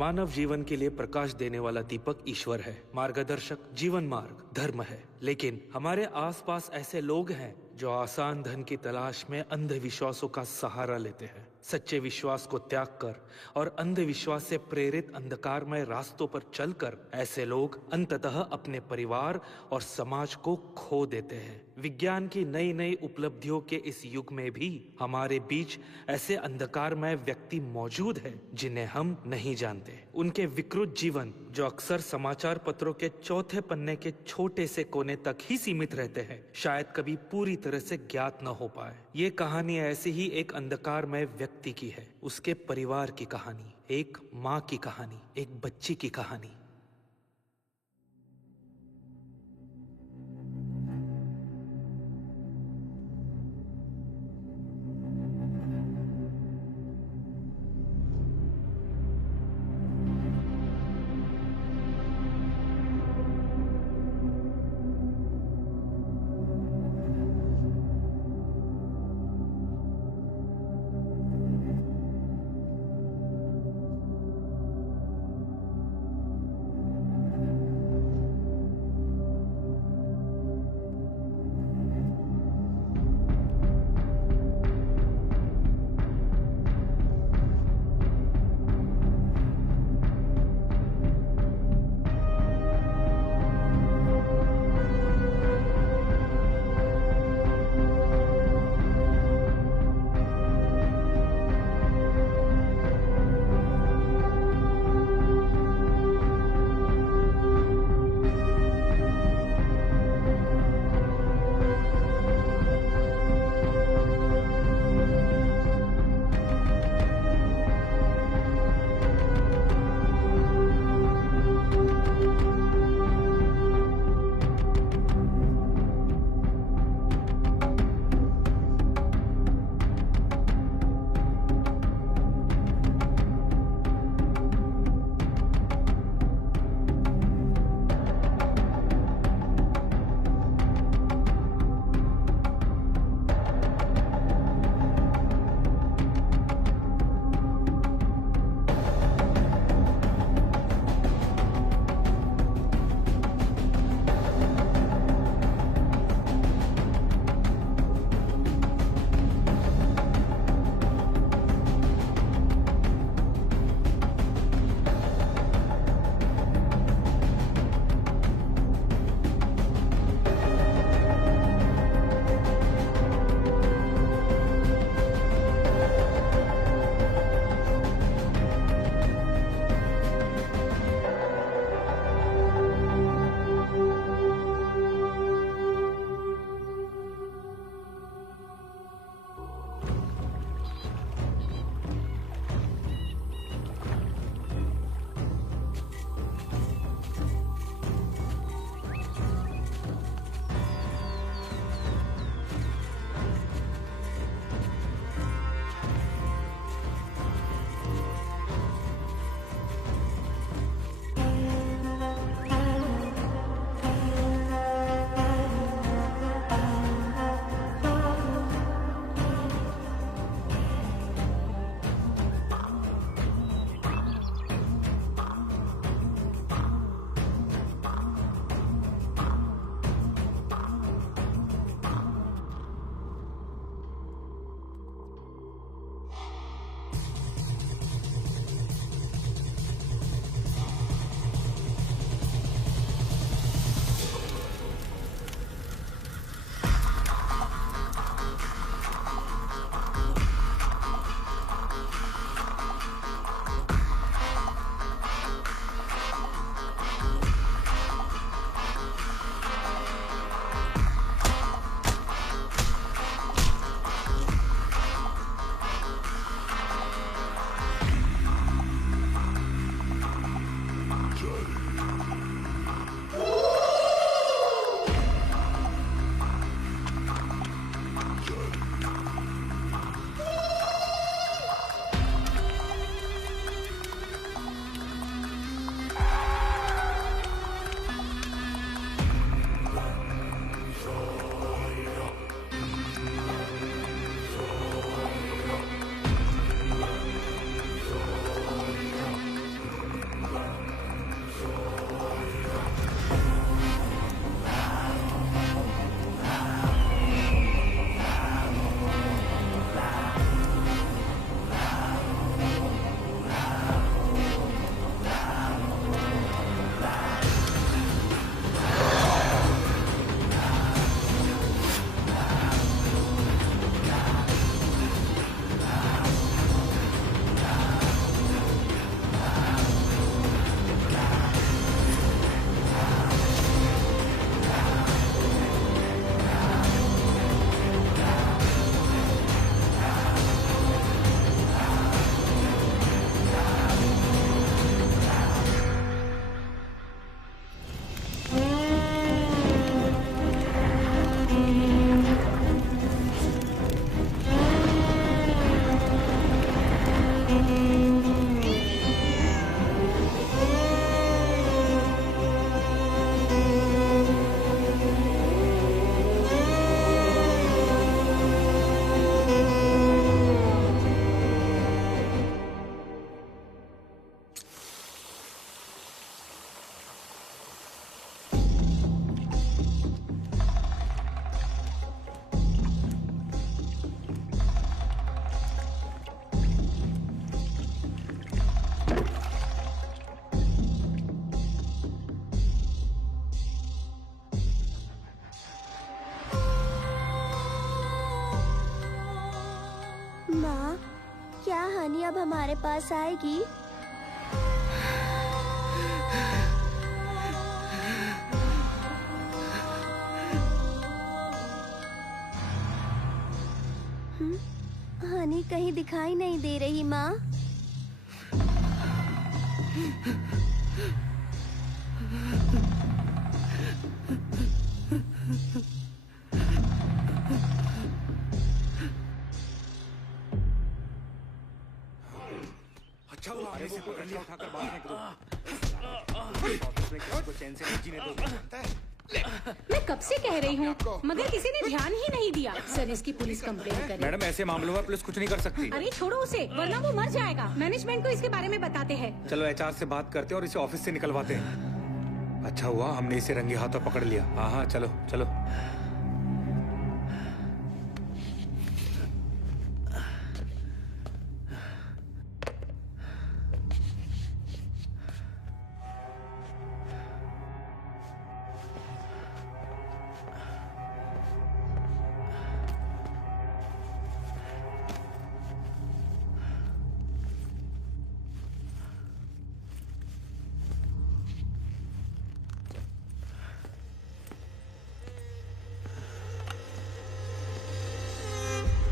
मानव जीवन के लिए प्रकाश देने वाला दीपक ईश्वर है, मार्गदर्शक जीवन मार्ग धर्म है। लेकिन हमारे आसपास ऐसे लोग हैं जो आसान धन की तलाश में अंधविश्वासों का सहारा लेते हैं। सच्चे विश्वास को त्याग कर और अंधविश्वास से प्रेरित अंधकारमय रास्तों पर चलकर ऐसे लोग अंततः अपने परिवार और समाज को खो देते हैं। विज्ञान की नई नई उपलब्धियों के इस युग में भी हमारे बीच ऐसे अंधकारमय व्यक्ति मौजूद हैं जिन्हें हम नहीं जानते। उनके विकृत जीवन जो अक्सर समाचार पत्रों के चौथे पन्ने के छोटे से कोने तक ही सीमित रहते हैं, शायद कभी पूरी तरह से ज्ञात न हो पाए। ये कहानी ऐसी ही एक अंधकारमय व्यक्ति की है, उसके परिवार की कहानी, एक माँ की कहानी, एक बच्ची की कहानी। क्या हनी अब हमारे पास आएगी? हनी कहीं दिखाई नहीं दे रही माँ। अच्छा हुआ आने से पकड़ लिया, उठाकर बाहर फेंक दो। ऑफिस में किसी को चैन से नहीं जीने दोगे। मैं कब से कह रही हूँ मगर किसी ने ध्यान ही नहीं दिया। सर इसकी पुलिस कंप्लेंट करे। मैडम ऐसे मामलों में पुलिस कुछ नहीं कर सकती। अरे छोड़ो उसे, वरना वो मर जाएगा। मैनेजमेंट को इसके बारे में बताते हैं। चलो एचआर से बात करते हैं और इसे ऑफिस से निकलवाते हैं। अच्छा हुआ हमने इसे रंगे हाथों पकड़ लिया। हाँ हाँ चलो चलो।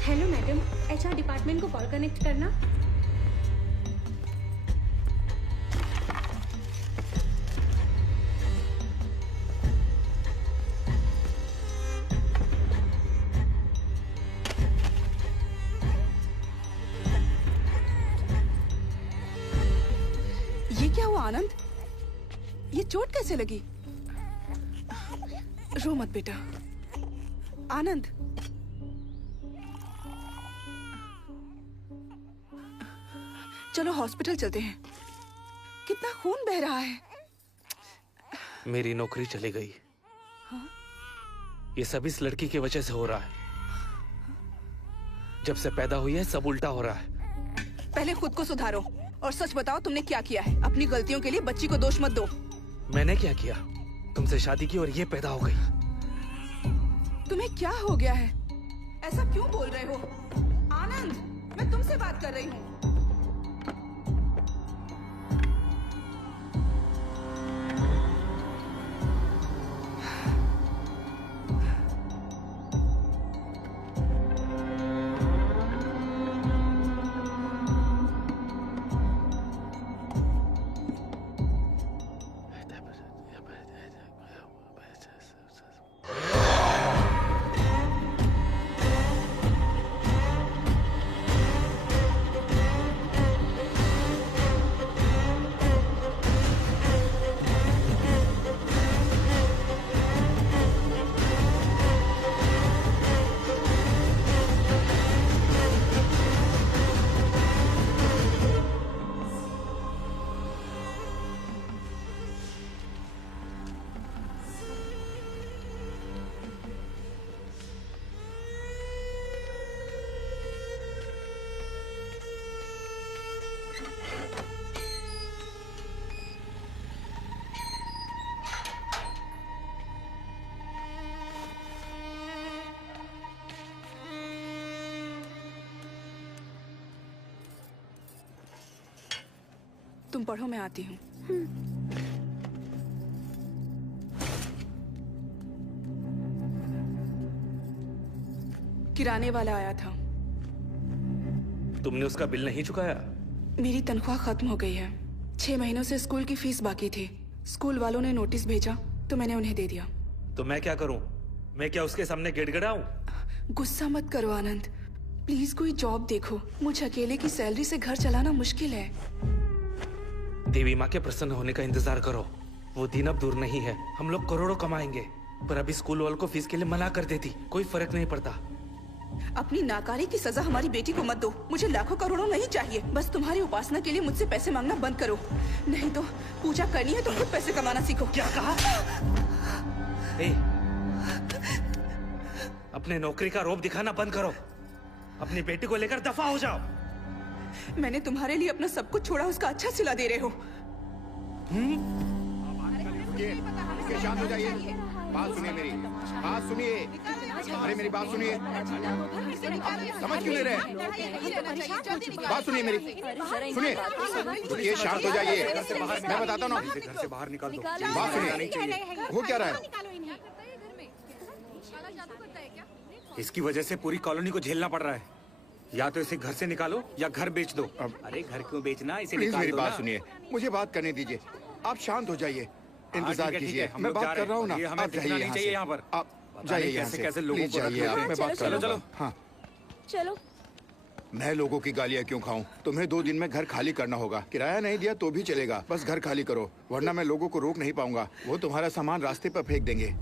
हेलो मैडम, एचआर डिपार्टमेंट को कॉल कनेक्ट करना। ये क्या हुआ आनंद? ये चोट कैसे लगी? रो मत बेटा। आनंद, चलो हॉस्पिटल चलते हैं। कितना खून बह रहा है। मेरी नौकरी चली गई। ये सब इस लड़की की वजह से हो रहा है। जब से पैदा हुई है सब उल्टा हो रहा है। पहले खुद को सुधारो और सच बताओ तुमने क्या किया है। अपनी गलतियों के लिए बच्ची को दोष मत दो। मैंने क्या किया? तुमसे शादी की और ये पैदा हो गई। तुम्हें क्या हो गया है? ऐसा क्यों बोल रहे हो? आनंद, मैं तुमसे बात कर रही हूँ। तुम पढ़ो, मैं आती हूँ। किराने वाला आया था। तुमने उसका बिल नहीं चुकाया? मेरी तनख्वाह खत्म हो गई है। 6 महीनों से स्कूल की फीस बाकी थी। स्कूल वालों ने नोटिस भेजा तो मैंने उन्हें दे दिया। तो मैं क्या करूं? मैं क्या उसके सामने गिड़गिड़ाऊं? गुस्सा मत करो आनंद, प्लीज कोई जॉब देखो। मुझे अकेले की सैलरी से घर चलाना मुश्किल है। देवी माँ के प्रसन्न होने का इंतजार करो। वो दिन अब दूर नहीं है। हम लोग करोड़ों कमाएंगे। पर अभी स्कूल वालों को फीस के लिए मना कर देती, कोई फर्क नहीं पड़ता। अपनी नाकारी की सजा हमारी बेटी को मत दो। मुझे लाखों करोड़ों नहीं चाहिए। बस तुम्हारी उपासना के लिए मुझसे पैसे मांगना बंद करो। नहीं तो पूजा करनी है तो खुद पैसे कमाना सीखो। क्या कहा? अपने नौकरी का रौब दिखाना बंद करो। अपनी बेटी को लेकर दफा हो जाओ। मैंने तुम्हारे लिए अपना सब कुछ छोड़ा, उसका अच्छा सिला दे रहे हो। शांत हो जाइए। बात सुनिए मेरी, बात सुनिए। अरे मेरी बात सुनिए, समझ क्यों नहीं रहे? बात सुनिए मेरी, सुनिए, रुकिए, शांत हो जाइए, मैं बताता हूँ ना। घर से बाहर निकाल दो। बात सुनिए, हो क्या रहा है? इसकी वजह से पूरी कॉलोनी को झेलना पड़ रहा है। या तो इसे घर से निकालो या घर बेच दो। अरे घर क्यों बेचना, इसे प्लीज निकाल मेरी दो बात ना। सुनिए, मुझे बात करने दीजिए, आप शांत हो जाइए, इंतजार ठीक है, कीजिए, हम मैं लोग बात जा कर रहे रहा हूँ ना। हैं। ये हमें आप दिखना जाइए नहीं यहाँ चाहिए से, यहाँ पर। आप पता जाइए नहीं यहाँ कैसे से, कैसे लोगों प्लीज को रख जाइए, लेते आप हैं। मैं बात कर चलो रहा चलो। हूँ। हाँ, चलो मैं लोगों की गालियाँ क्यों खाऊं? तुम्हें 2 दिन में घर खाली करना होगा। किराया नहीं दिया तो भी चलेगा, बस घर खाली करो, वरना मैं लोगों को रोक नहीं पाऊंगा। वो तुम्हारा सामान रास्ते पर फेंक देंगे।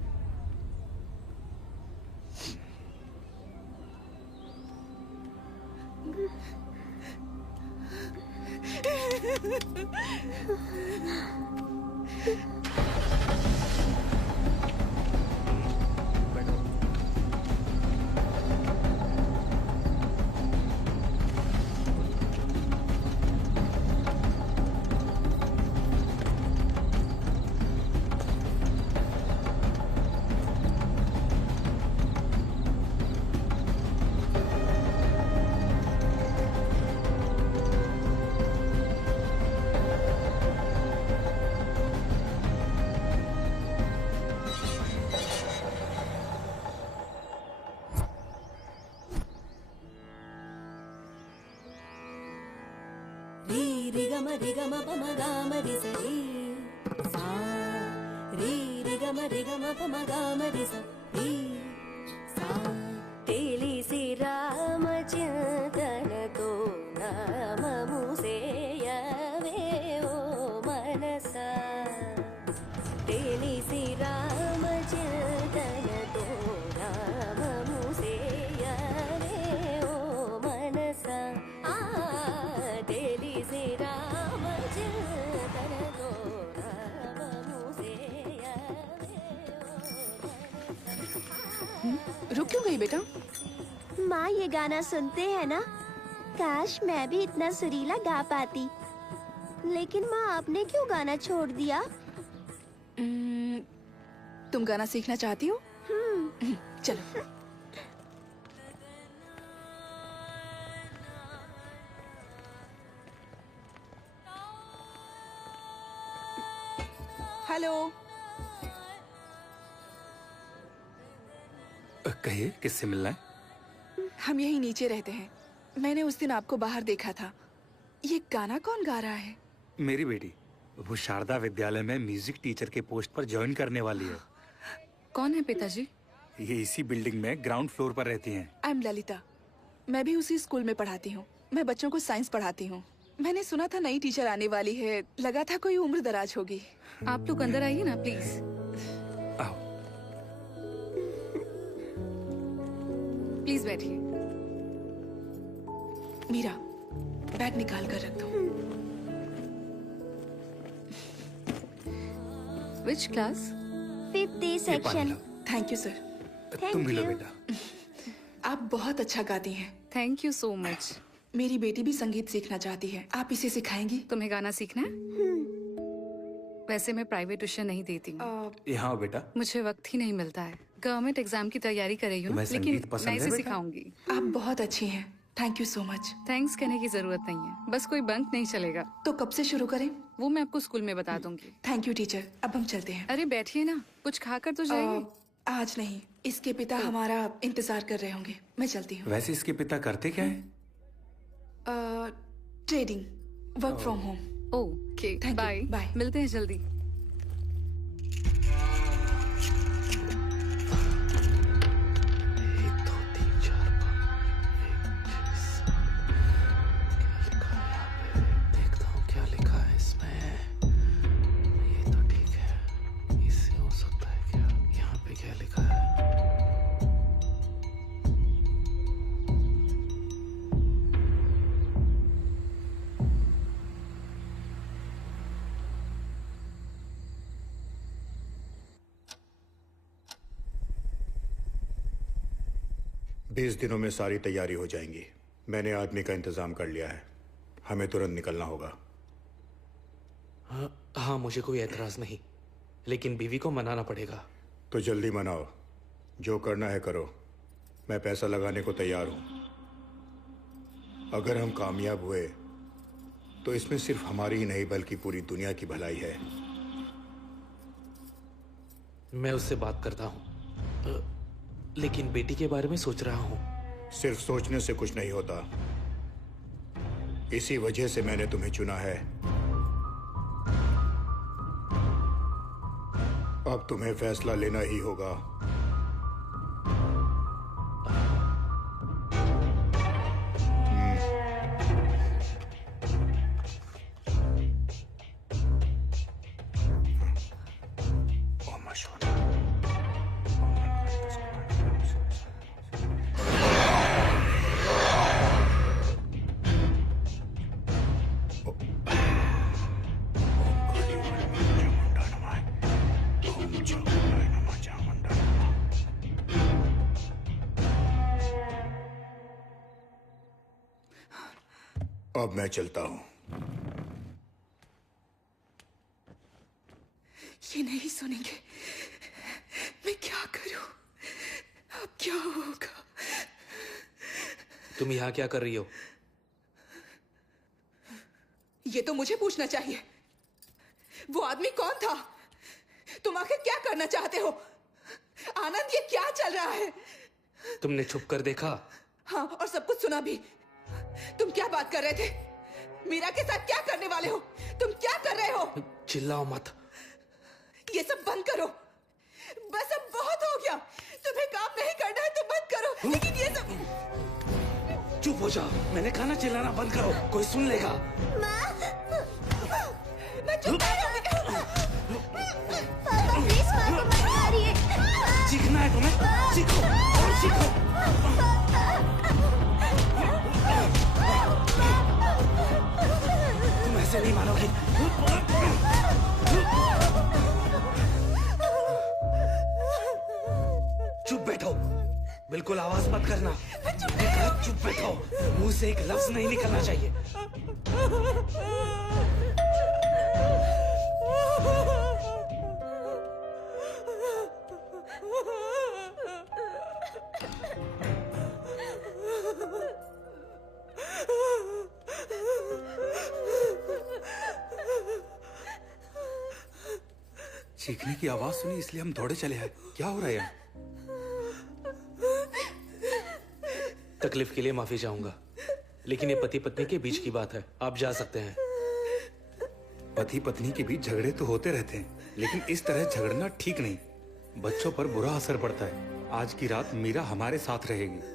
री ग म प म गा म रि स री सा री ग म प म गा म रि स री सा తెలిసి రామచింతనతో నామము సేయవే ఓ మనసా తెలిసి రామచింతనతో నామము సేయవే ఓ మనసా తెలిసి రామచింతనతో నామము సేయవే रुक क्यों गई बेटा? माँ ये गाना सुनते हैं ना? काश मैं भी इतना सुरीला गा पाती। लेकिन माँ आपने क्यों गाना छोड़ दिया? तुम गाना सीखना चाहती हो? चलो। हेलो, कहिए, किससे मिलना है? हम यहीं नीचे रहते हैं। मैंने उस दिन आपको बाहर देखा था। ये गाना कौन गा रहा है? मेरी बेटी, वो शारदा विद्यालय में म्यूजिक टीचर के पोस्ट पर ज्वाइन करने वाली है। कौन है पिताजी? ये इसी बिल्डिंग में ग्राउंड फ्लोर पर रहती हैं। I am Lalita. मैं भी उसी स्कूल में पढ़ाती हूँ। मैं बच्चों को साइंस पढ़ाती हूँ। मैंने सुना था नई टीचर आने वाली है, लगा था कोई उम्र दराज होगी। आप लोग अंदर आइए ना प्लीज। आओ। प्लीज बैठिए। मीरा, बैग निकाल कर रख दो। Which class? 5th A ये पानी section. Low. Thank you sir. तुम भी लो you. बेटा। आप बहुत अच्छा गाती हैं। Thank you so much. मेरी बेटी भी संगीत सीखना चाहती है, आप इसे सिखाएंगी? तुम्हें गाना सीखना है? वैसे मैं प्राइवेट ट्यूशन नहीं देती हूँ। यहाँ आओ बेटा। मुझे वक्त ही नहीं मिलता है। गवर्नमेंट एग्जाम की तैयारी कर रही हूँ, तुम्हें लेकिन संगीत पसंद मैं है इसे बेटा? सिखाऊंगी। आप बहुत अच्छी हैं। Thank you so much. Thanks कहने की जरूरत नहीं है, बस कोई बंक नहीं चलेगा। तो कब से शुरू करें? वो मैं आपको स्कूल में बता दूंगी। Thank you teacher. अब हम चलते हैं। अरे बैठिए ना, कुछ खाकर तो जाइए। आज नहीं, इसके पिता हमारा इंतजार कर रहे होंगे। मैं चलती हूँ। वैसे इसके पिता करते क्या है? Trading, work from home. Okay, Thank you. Bye. Bye. मिलते हैं जल्दी। देखता हूँ क्या लिखा है इसमें। ये तो ठीक है, इससे हो सकता है क्या? यहाँ पे क्या लिखा है? बीस दिनों में सारी तैयारी हो जाएंगी। मैंने आदमी का इंतजाम कर लिया है, हमें तुरंत निकलना होगा। हाँ, मुझे कोई एतराज नहीं, लेकिन बीवी को मनाना पड़ेगा। तो जल्दी मनाओ, जो करना है करो। मैं पैसा लगाने को तैयार हूं। अगर हम कामयाब हुए तो इसमें सिर्फ हमारी ही नहीं बल्कि पूरी दुनिया की भलाई है। मैं उससे बात करता हूँ, लेकिन बेटी के बारे में सोच रहा हूँ। सिर्फ सोचने से कुछ नहीं होता। इसी वजह से मैंने तुम्हें चुना है। अब तुम्हें फैसला लेना ही होगा। अब मैं चलता हूं। ये नहीं सुनेंगे। मैं क्या करूं? अब क्या होगा? तुम यहाँ क्या कर रही हो? ये तो मुझे पूछना चाहिए। वो आदमी कौन था? तुम आखिर क्या करना चाहते हो? आनंद, ये क्या चल रहा है? तुमने छुप कर देखा? हाँ, और सब कुछ सुना भी। तुम क्या बात कर रहे थे? मीरा के साथ क्या करने वाले हो? तुम क्या कर रहे हो? चिल्लाओ मत। ये सब बंद करो। बस अब बहुत हो गया। तुम्हें काम नहीं करना है तो बंद करो, लेकिन ये सब। चुप हो जाओ। मैंने कहा ना चिल्लाना बंद करो, कोई सुन लेगा। मैं चुप नहीं रहूंगी। पापा प्लीज माँ को मत मारिए। सीखना है तुम्हें? सीखो और सीखो। तुम ऐसे नहीं मानोगी। चुप बैठो, बिल्कुल आवाज मत करना। चुप बैठो, मुंह से एक लफ्ज नहीं निकलना चाहिए। चीखने की आवाज सुनी इसलिए हम दौड़े चले आए। क्या हो रहा है? तकलीफ के लिए माफी चाहूंगा, लेकिन ये पति पत्नी के बीच की बात है। आप जा सकते हैं। पति पत्नी के बीच झगड़े तो होते रहते हैं, लेकिन इस तरह झगड़ना ठीक नहीं। बच्चों पर बुरा असर पड़ता है। आज की रात मीरा हमारे साथ रहेगी।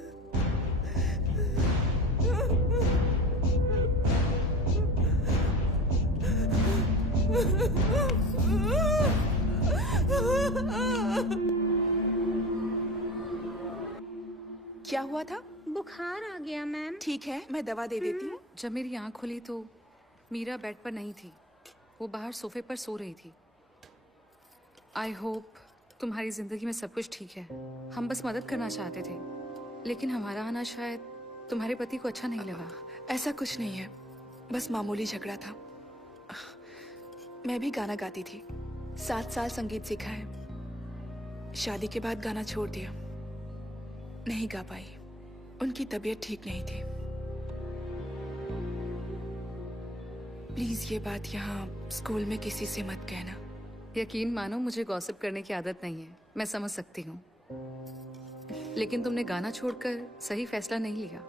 क्या हुआ था? बुखार आ गया मैम। ठीक है, मैं दवा दे देती हूँ। जब मेरी आंख खुली तो मीरा बेड पर नहीं थी, वो बाहर सोफे पर सो रही थी। आई होप तुम्हारी जिंदगी में सब कुछ ठीक है। हम बस मदद करना चाहते थे, लेकिन हमारा आना शायद तुम्हारे पति को अच्छा नहीं लगा। ऐसा कुछ नहीं है, बस मामूली झगड़ा था। मैं भी गाना गाती थी, 7 साल संगीत सीखा है। शादी के बाद गाना छोड़ दिया, नहीं गा पाई। उनकी तबीयत ठीक नहीं थी। प्लीज ये बात यहाँ स्कूल में किसी से मत कहना। यकीन मानो मुझे गॉसिप करने की आदत नहीं है, मैं समझ सकती हूँ। लेकिन तुमने गाना छोड़कर सही फैसला नहीं लिया।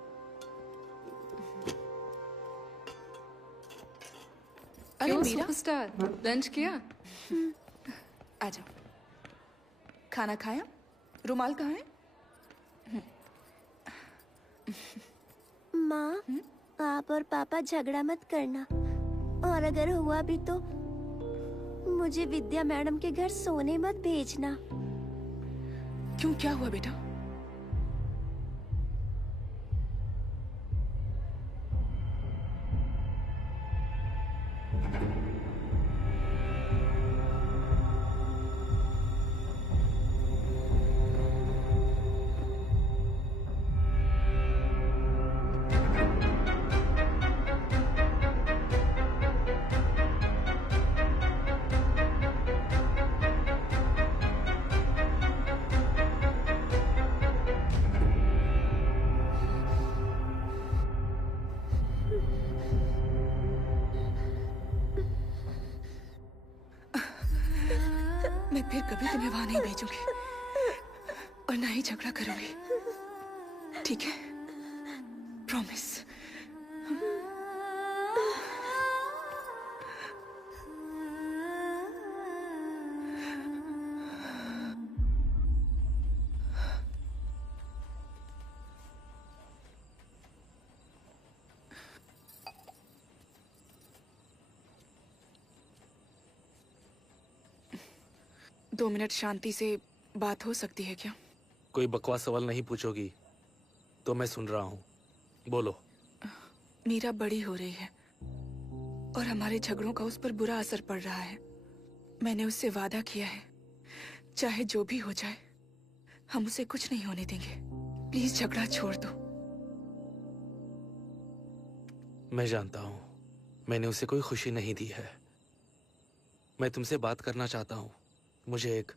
अरे क्यों मीरा, सुपरस्टार, लंच किया? आ जाओ। खाना खाया? रुमाल कहाँ है? माँ, आप और पापा झगड़ा मत करना, और अगर हुआ भी तो मुझे विद्या मैडम के घर सोने मत भेजना। क्यों, क्या हुआ बेटा? मैं फिर कभी तुम्हें वहां नहीं भेजूंगी और ना ही झगड़ा करूंगी, ठीक है? प्रॉमिस। दो मिनट शांति से बात हो सकती है क्या? कोई बकवास सवाल नहीं पूछोगी तो मैं सुन रहा हूँ, बोलो। मीरा बड़ी हो रही है और हमारे झगड़ों का उस पर बुरा असर पड़ रहा है। मैंने उससे वादा किया है, चाहे जो भी हो जाए हम उसे कुछ नहीं होने देंगे। प्लीज झगड़ा छोड़ दो। मैं जानता हूँ मैंने उसे कोई खुशी नहीं दी है। मैं तुमसे बात करना चाहता हूँ। मुझे एक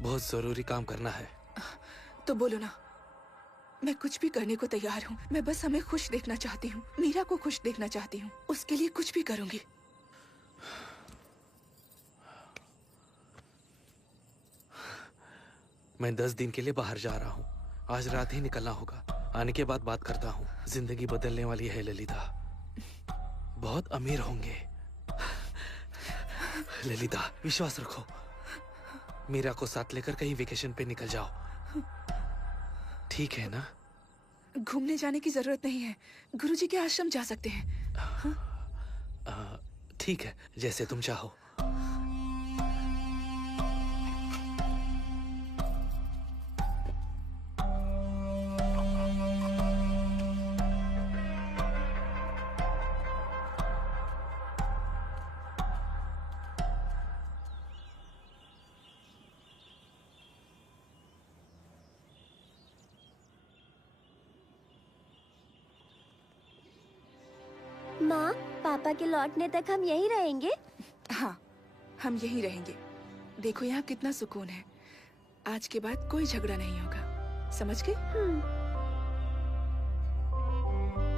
बहुत जरूरी काम करना है। तो बोलो ना, मैं कुछ भी करने को तैयार हूँ। मैं बस हमें खुश देखना चाहती हूँ, मीरा को खुश देखना चाहती हूँ। उसके लिए कुछ भी करूंगी। मैं 10 दिन के लिए बाहर जा रहा हूँ। आज रात ही निकलना होगा। आने के बाद बात करता हूँ। जिंदगी बदलने वाली है ललिता। बहुत अमीर होंगे। ललिता विश्वास रखो। मीरा को साथ लेकर कहीं वेकेशन पे निकल जाओ, ठीक है ना? घूमने जाने की जरूरत नहीं है, गुरुजी के आश्रम जा सकते हैं। ठीक है, जैसे तुम चाहो। माँ, पापा के लौटने तक हम यहीं रहेंगे? हाँ, हम यहीं रहेंगे। देखो यहाँ कितना सुकून है। आज के बाद कोई झगड़ा नहीं होगा, समझ गए?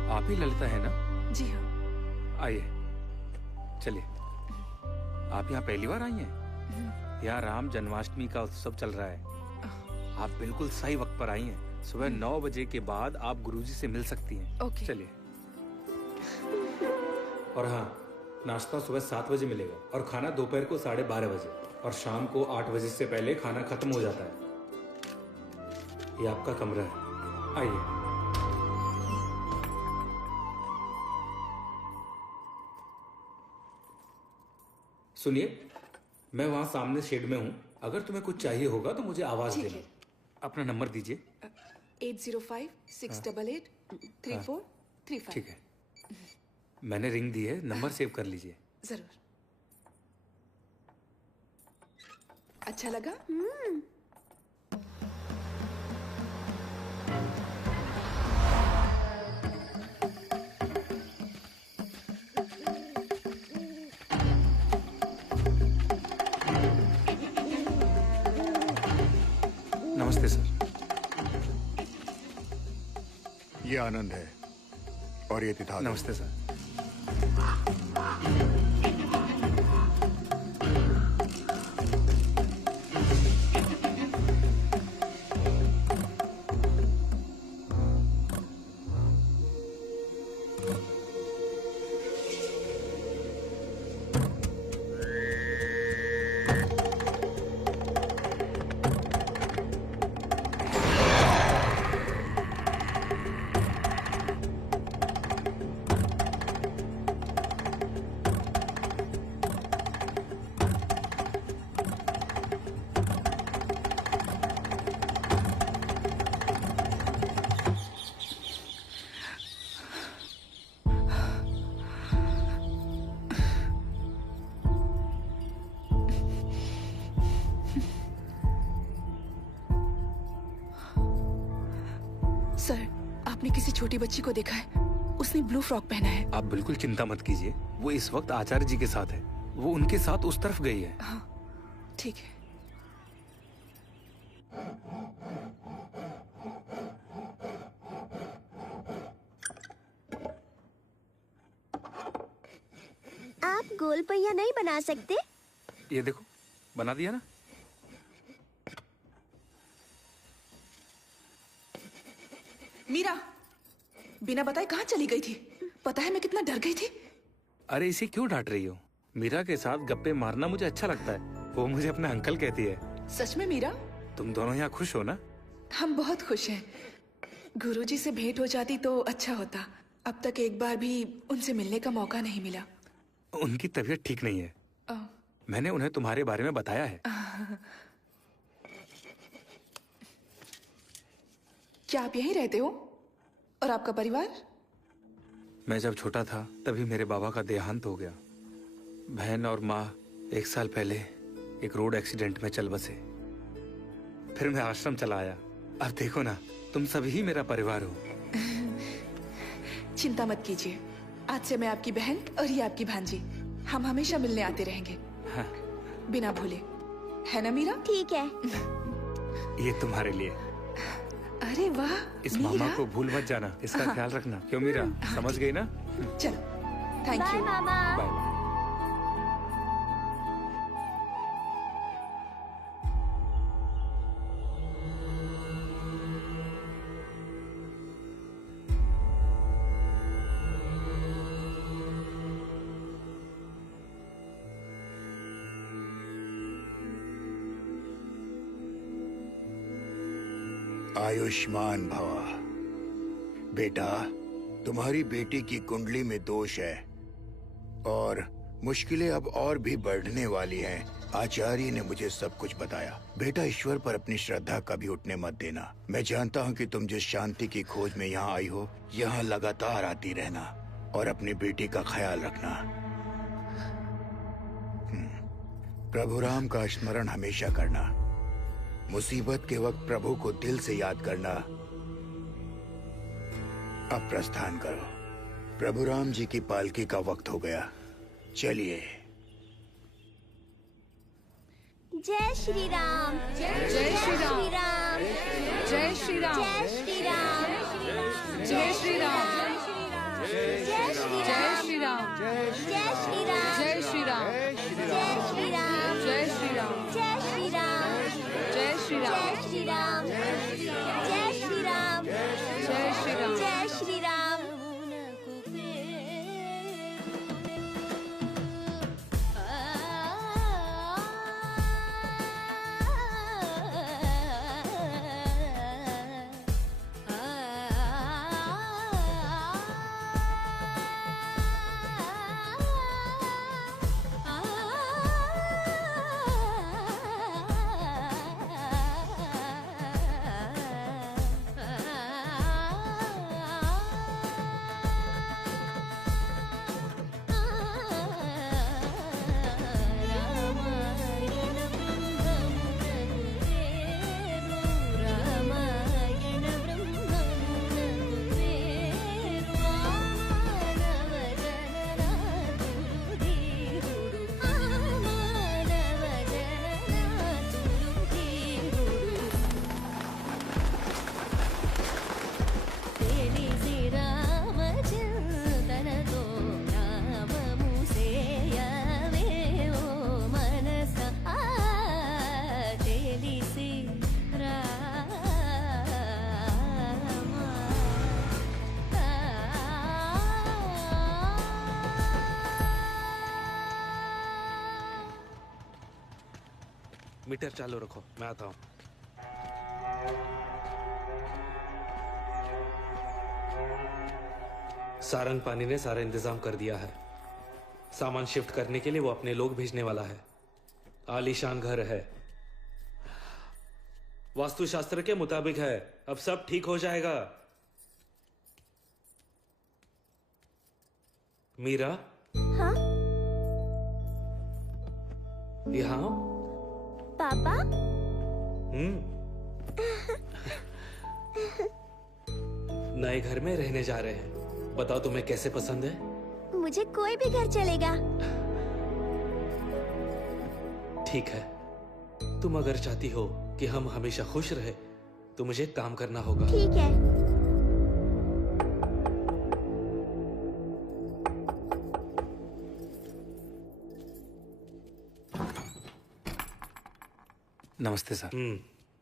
आप ही ललिता है ना? जी हाँ। आइए, चलिए। आप यहाँ पहली बार आई हैं? यहाँ राम जन्माष्टमी का उत्सव चल रहा है। आप बिल्कुल सही वक्त पर आई हैं। सुबह 9 बजे के बाद आप गुरुजी से मिल सकती हैं। ओके। चलिए। और हाँ, नाश्ता सुबह 7 बजे मिलेगा और खाना दोपहर को 12:30 बजे और शाम को 8 बजे से पहले खाना खत्म हो जाता है। ये आपका कमरा है, आइए। सुनिए, मैं वहाँ सामने शेड में हूँ। अगर तुम्हें कुछ चाहिए होगा तो मुझे आवाज ठीक देना। है। अपना नंबर दीजिए। 8056883435। ठीक है, मैंने रिंग दी है, नंबर सेव कर लीजिए। जरूर। अच्छा लगा? नमस्ते सर। ये आनंद है और ये तिथा। नमस्ते सर। सर, आपने किसी छोटी बच्ची को देखा है? उसने ब्लू फ्रॉक पहना है। आप बिल्कुल चिंता मत कीजिए, वो इस वक्त आचार्य जी के साथ है। वो उनके साथ उस तरफ गई है। हाँ, ठीक है। आप गोल पहिया नहीं बना सकते? ये देखो, बना दिया ना? मीरा बिना बताए कहाँ चली गई थी? पता है मैं कितना डर गई थी। अरे इसे क्यों डांट रही हो? मीरा के साथ गप्पे मारना मुझे अच्छा लगता है। वो मुझे अपना अंकल कहती है। सच में मीरा? तुम दोनों यहाँ खुश हो ना? हम बहुत खुश हैं। गुरुजी से भेंट हो जाती तो अच्छा होता। अब तक एक बार भी उनसे मिलने का मौका नहीं मिला। उनकी तबीयत ठीक नहीं है। मैंने उन्हें तुम्हारे बारे में बताया है। क्या आप यहीं रहते हो? और आपका परिवार? मैं जब छोटा था तभी मेरे बाबा का देहांत हो गया। बहन और माँ 1 साल पहले एक रोड एक्सीडेंट में चल बसे। फिर मैं आश्रम चला आया। अब देखो ना, तुम सभी ही मेरा परिवार हो। चिंता मत कीजिए, आज से मैं आपकी बहन और ये आपकी भांजी। हम हमेशा मिलने आते रहेंगे। हाँ। बिना भूले, है ना मीरा? ठीक है। ये तुम्हारे लिए। अरे वाह, इस मामा को भूल मत जाना, इसका ख्याल रखना। क्यों मीरा, समझ गई ना? चलो, थैंक बाय यू। मामा। बाय। आयुष्मान भव। बेटा, तुम्हारी बेटी की कुंडली में दोष है और मुश्किलें अब और भी बढ़ने वाली हैं। आचार्य ने मुझे सब कुछ बताया। बेटा, ईश्वर पर अपनी श्रद्धा कभी उठने मत देना। मैं जानता हूँ कि तुम जिस शांति की खोज में यहाँ आई हो, यहाँ लगातार आती रहना और अपनी बेटी का ख्याल रखना। प्रभु राम का स्मरण हमेशा करना। मुसीबत के वक्त प्रभु को दिल से याद करना। अब प्रस्थान करो। प्रभु राम जी की पालकी का वक्त हो गया। चलिए। जय श्री राम। जय श्री राम। जय जय श्री राम। श्री राम। जय श्री राम। जय श्री राम। जय श्री जय राम। श्री राम। जय श्री राम। जय श्री राम। जय श्री राम। जय श्री राम। जय श्री राम। जय श्री राम। जय श्री राम। जय श्री राम। जय श्री राम। मीटर चालू रखो, मैं आता हूँ। सारंग पानी ने सारा इंतजाम कर दिया है। सामान शिफ्ट करने के लिए वो अपने लोग भेजने वाला है। आलीशान घर है, वास्तुशास्त्र के मुताबिक है। अब सब ठीक हो जाएगा। मीरा, हाँ यहाँ आओ। पापा। नए घर में रहने जा रहे हैं। बताओ तुम्हें कैसे पसंद है? मुझे कोई भी घर चलेगा। ठीक है, तुम अगर चाहती हो कि हम हमेशा खुश रहे तो मुझे काम करना होगा। ठीक है। नमस्ते सर।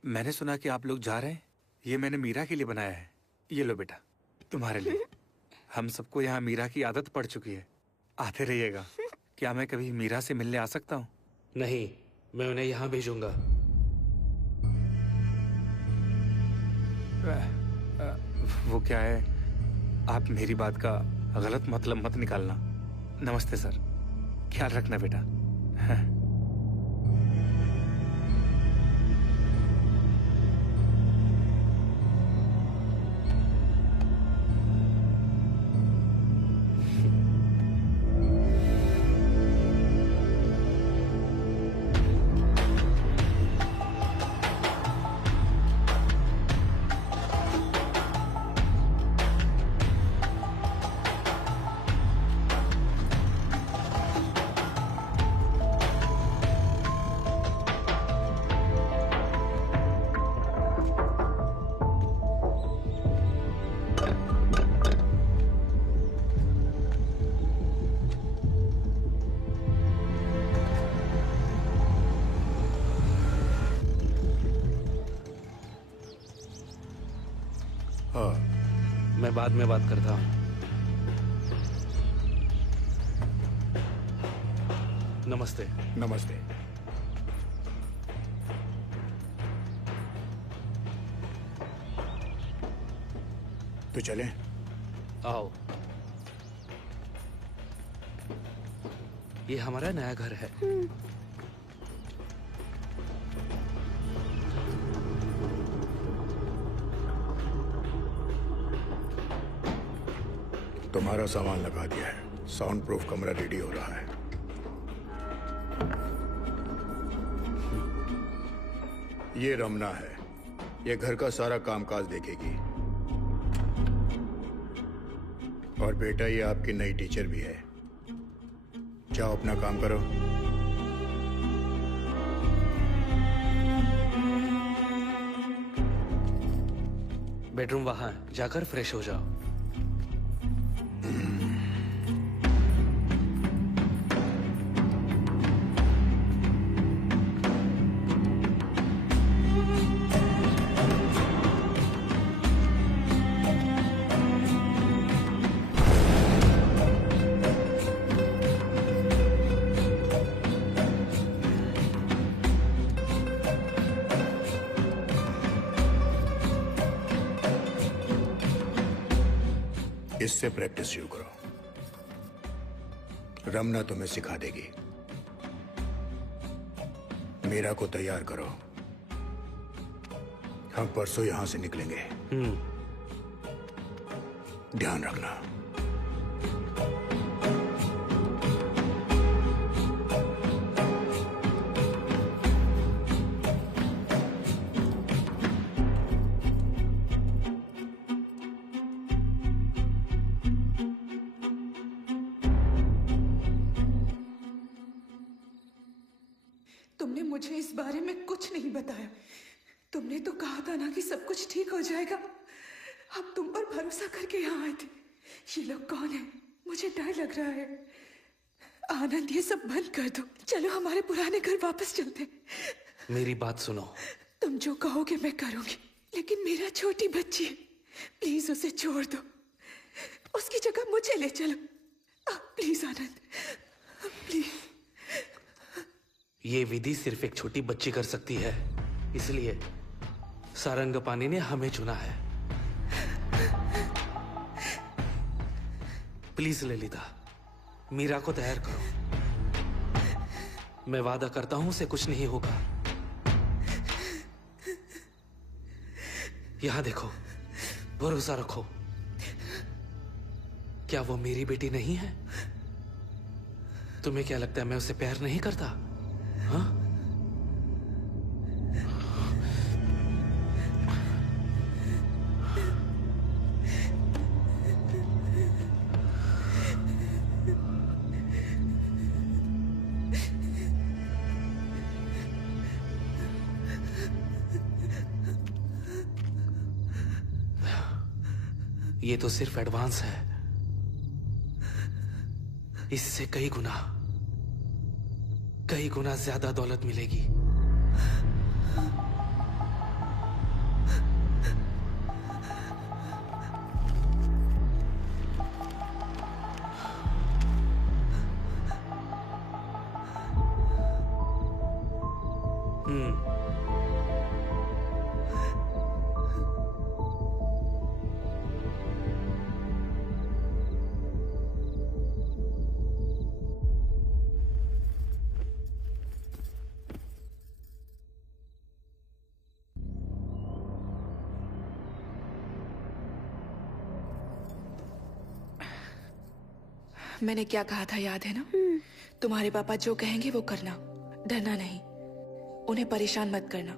मैंने सुना कि आप लोग जा रहे हैं। ये मैंने मीरा के लिए बनाया है। ये लो बेटा, तुम्हारे लिए। हम सबको यहाँ मीरा की आदत पड़ चुकी है। आते रहिएगा। क्या मैं कभी मीरा से मिलने आ सकता हूँ? नहीं, मैं उन्हें यहाँ भेजूंगा। वो क्या है, आप मेरी बात का गलत मतलब मत निकालना। नमस्ते सर, ख्याल रखना बेटा। मैं बाद में बात करता हूँ। नमस्ते। नमस्ते। तो चलें? आओ। ये हमारा नया घर है। तुम्हारा सामान लगा दिया है। साउंड प्रूफ कमरा रेडी हो रहा है। ये रमना है। ये घर का सारा कामकाज देखेगी। और बेटा, ये आपकी नई टीचर भी है। जाओ अपना काम करो। बेडरूम वहां है, जाकर फ्रेश हो जाओ। इससे प्रैक्टिस शुरू करो। रमना तुम्हें सिखा देगी। मीरा को तैयार करो। हम परसों यहां से निकलेंगे। ध्यान रखना। तुमने मुझे इस बारे में कुछ नहीं बताया। तुमने तो कहा था ना कि सब कुछ ठीक हो जाएगा। हम तुम पर भरोसा करके यहाँ आए थे। ये लोग कौन है? मुझे डर लग रहा है। आनंद, ये सब बंद कर दो। चलो हमारे पुराने घर वापस चलते। मेरी बात सुनो। तुम जो कहोगे मैं करूंगी, लेकिन मेरा छोटी बच्ची है। प्लीज उसे छोड़ दो। उसकी जगह मुझे ले चलो। Please Anand, please. ये विधि सिर्फ एक छोटी बच्ची कर सकती है, इसलिए सारंगपानी ने हमें चुना है। प्लीज ललिता, मीरा को तैयार करो। मैं वादा करता हूं उसे कुछ नहीं होगा। यहां देखो, भरोसा रखो। क्या वो मेरी बेटी नहीं है? तुम्हें क्या लगता है मैं उसे प्यार नहीं करता? हाँ? ये तो सिर्फ एडवांस है। इससे कई गुना ज्यादा दौलत मिलेगी। मैंने क्या कहा था याद है ना? तुम्हारे पापा जो कहेंगे वो करना, डरना नहीं, उन्हें परेशान मत करना।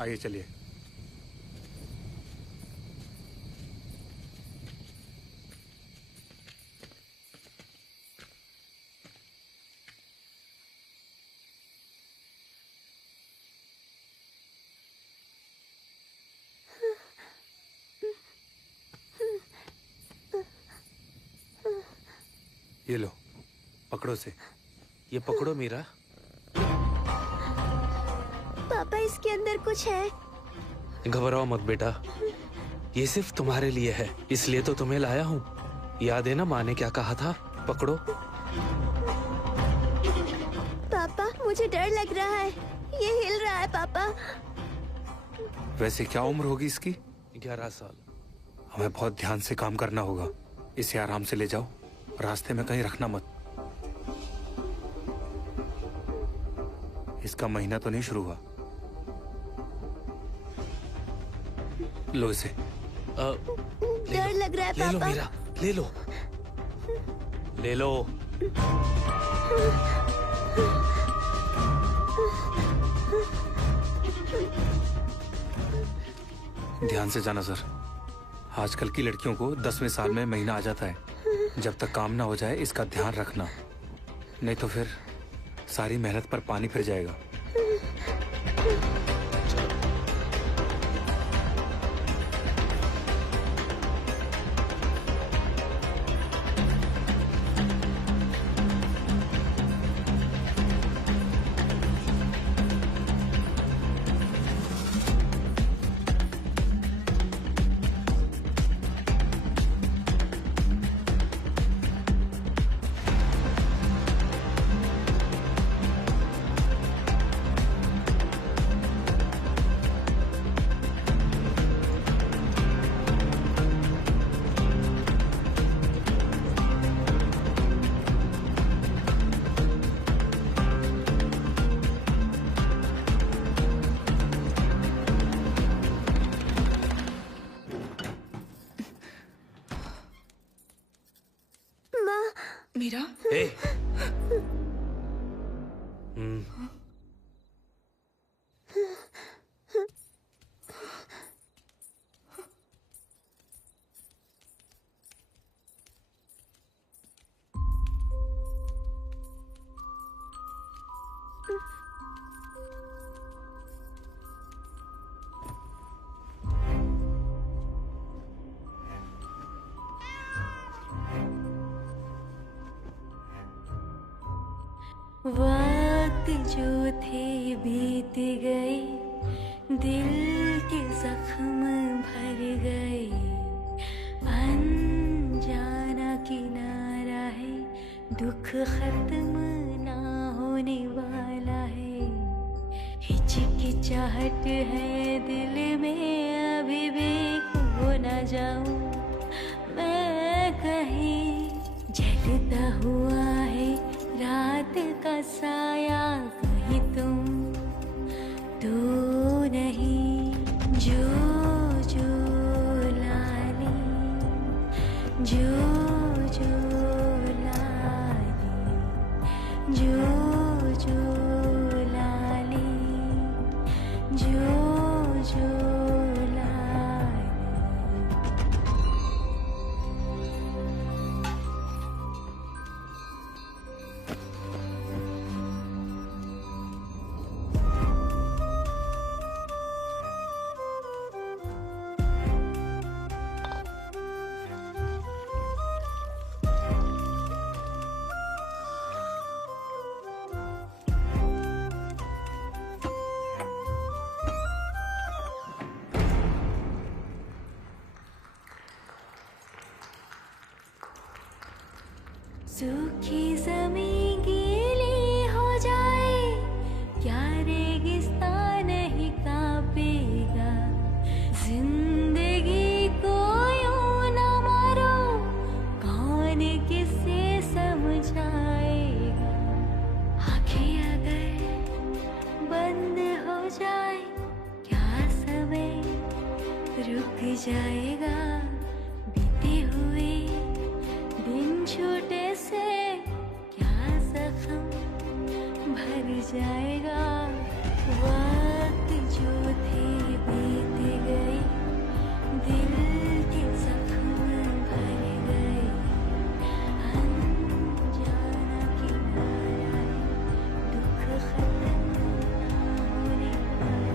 आइए चलिए। ये लो, पकड़ो से। ये पकड़ो मीरा। पापा इसके अंदर कुछ है। घबराओ मत बेटा, ये सिर्फ तुम्हारे लिए है, इसलिए तो तुम्हें लाया हूँ। याद है ना माँ ने क्या कहा था? पकड़ो। पापा मुझे डर लग रहा है, ये हिल रहा है पापा। वैसे क्या उम्र होगी इसकी? 11 साल। हमें बहुत ध्यान से काम करना होगा। इसे आराम से ले जाओ, रास्ते में कहीं रखना मत। इसका महीना तो नहीं शुरू हुआ। लो इसे। डर लग रहा है ले लो पापा। मीरा, ले लो, ले लो। ध्यान से जाना सर। आजकल की लड़कियों को 10वें साल में महीना आ जाता है। जब तक काम ना हो जाए इसका ध्यान रखना, नहीं तो फिर सारी मेहनत पर पानी फिर जाएगा। मीरा, ए, वक्त जो थे बीत गए, दिल के जख्म भर गए, अनजाना किनारा है, दुख खत्म ना होने वाला है, हिचकिचाहट है दिल में, अभी भी खो ना जाऊं मैं कहीं, जलता हुआ है रात का साया, कहीं तुम तो नहीं, जो जो लाली, जो जो लाली, जो जो लाली, जो जो लाली। सूखी ज़मीं गीली हो जाए, क्या रेगिस्तान नहीं कांपेगा, जिंदगी को यूं न मारो, कौन किसे समझाएगा, आँखें अगर बंद हो जाए, क्या समय रुक जाएगा, बीते हुए दिन छोटे से क्या जख्म भर जाएगा, वक्त जो थे बीत गए, दिल के जख्म भर गए, अनजाना किनारा है, दुख खत्म ना होने वाला।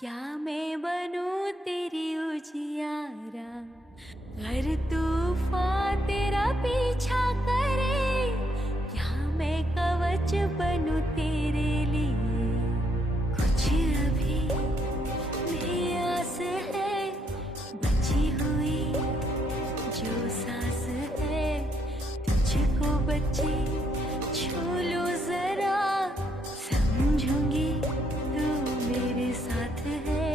क्या मैं बनूं तेरी उजियारा, अगर तूफान तेरा पीछा करे, क्या मैं कवच बनूं तेरे लिए, कुछ अभी भी आस है बची हुई, जो सांस है तुझको बची, छू लो जरा, समझूंगी तू मेरे साथ है,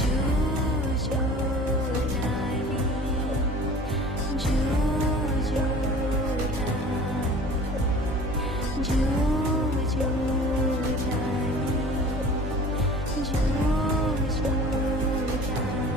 जो जो लाली, जो जो लाली, जो जो लाली, जो जो लाली।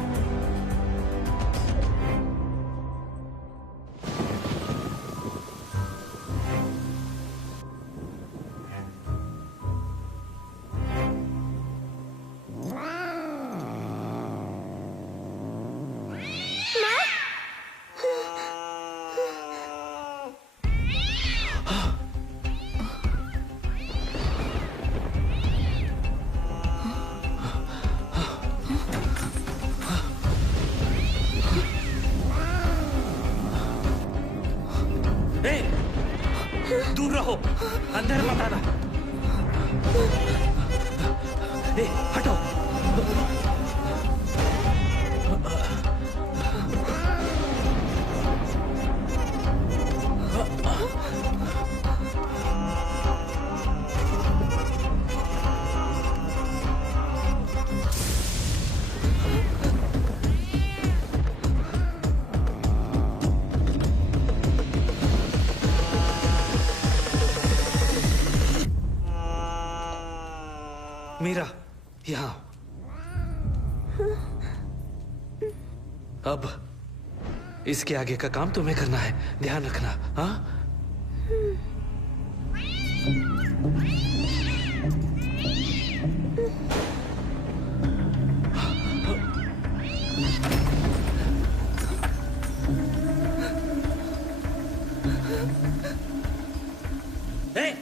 दूर रहो, अंदर मत आना। ए, हटो। मीरा, यहाँ। अब इसके आगे का काम तुम्हें करना है, ध्यान रखना। हाँ?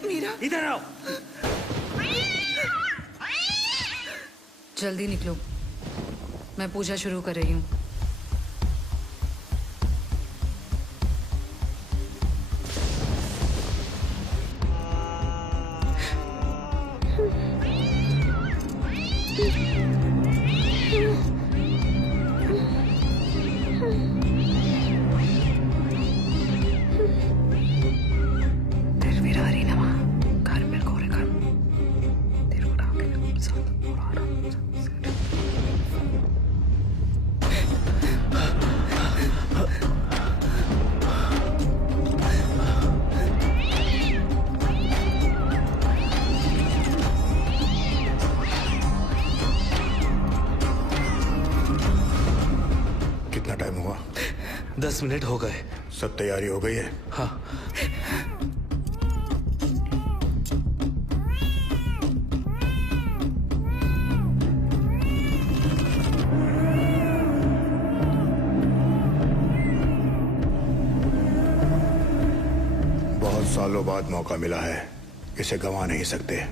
मीरा, इधर आओ। जल्दी निकलो, मैं पूजा शुरू कर रही हूँ। कितना टाइम हुआ? 10 मिनट हो गए। सब तैयारी हो गई है? हाँ। बहुत सालों बाद मौका मिला है, इसे गंवा नहीं सकते।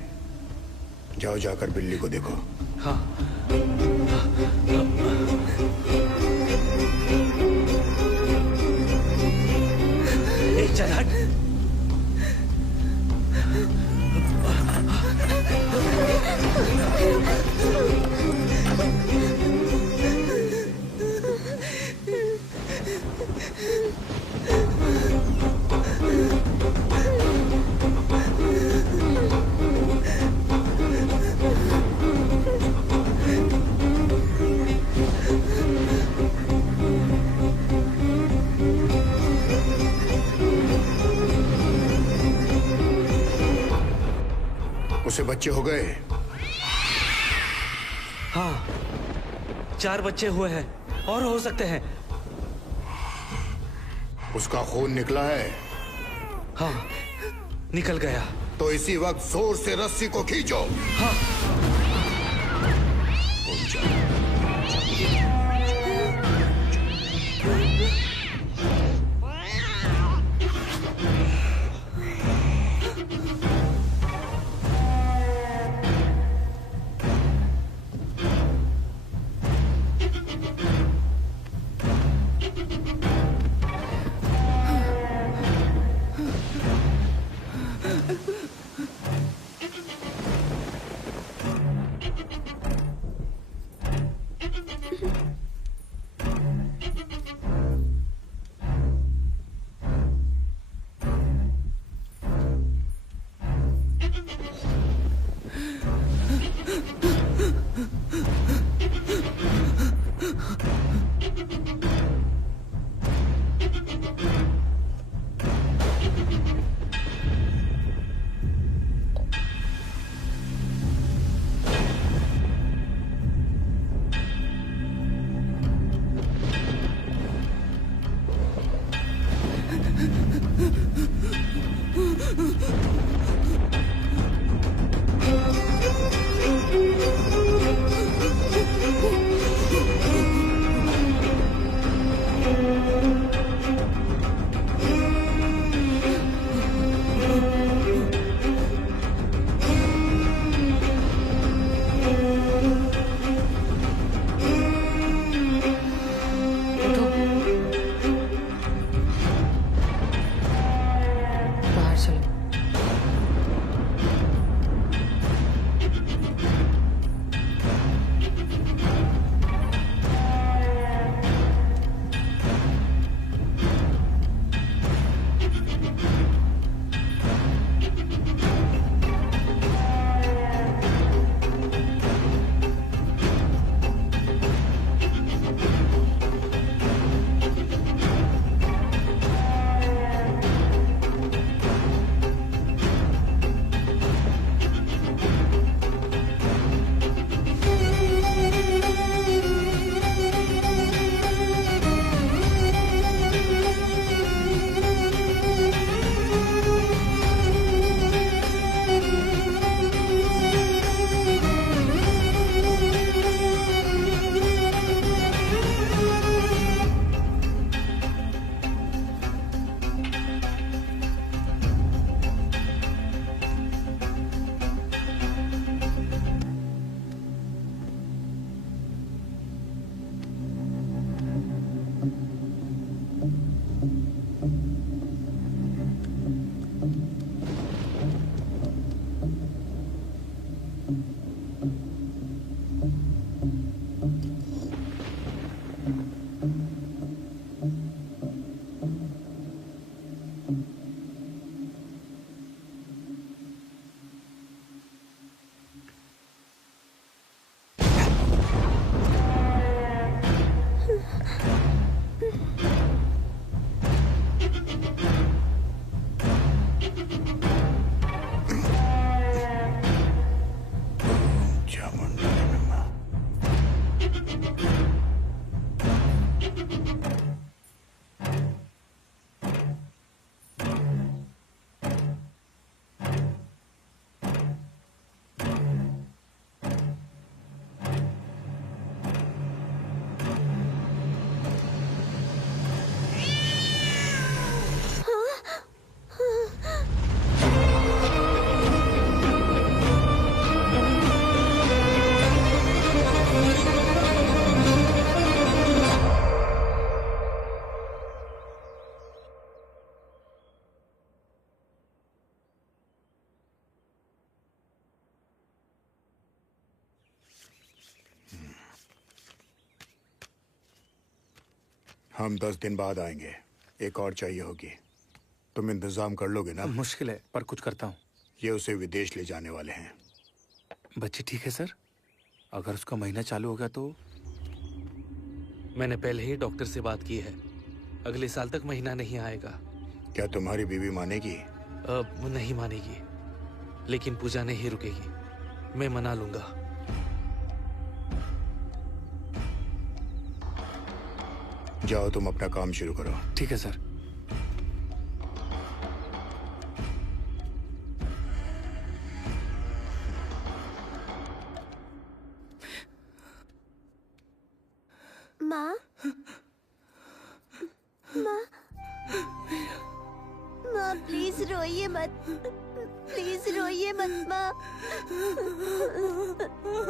जाओ, जाकर बिल्ली को देखो। हाँ। चल हट। उसे बच्चे हो गए? हाँ, 4 बच्चे हुए हैं और हो सकते हैं। उसका खून निकला है? हाँ, निकल गया। तो इसी वक्त जोर से रस्सी को खींचो। हाँ। हम 10 दिन बाद आएंगे। एक और चाहिए होगी। तुम इंतजाम कर लोगे ना? मुश्किल है, पर कुछ करता हूँ। ये उसे विदेश ले जाने वाले हैं। बच्ची ठीक है सर? अगर उसका महीना चालू हो गया तो? मैंने पहले ही डॉक्टर से बात की है। अगले साल तक महीना नहीं आएगा। क्या तुम्हारी बीवी मानेगी? वो नहीं मानेगी, लेकिन पूजा नहीं रुकेगी। मैं मना लूंगा। जाओ, तुम अपना काम शुरू करो। ठीक है सर। माँ, माँ, माँ प्लीज रोइए मत, प्लीज रोइए मत माँ,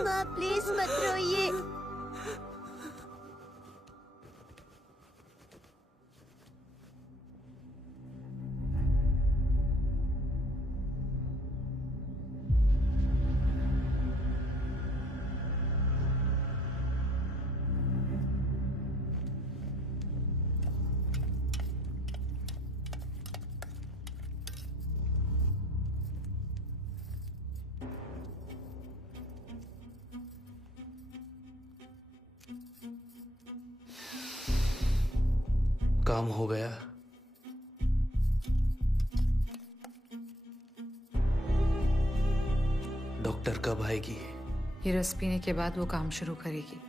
माँ प्लीज मत रोइए। काम हो गया। डॉक्टर कब आएगी? ये रस पीने के बाद वो काम शुरू करेगी।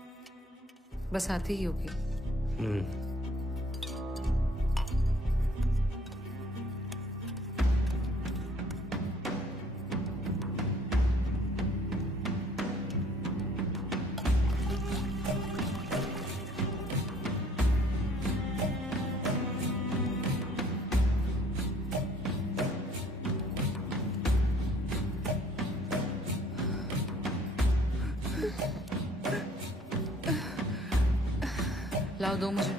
बस आती ही होगी। लाओ, दो मुझे।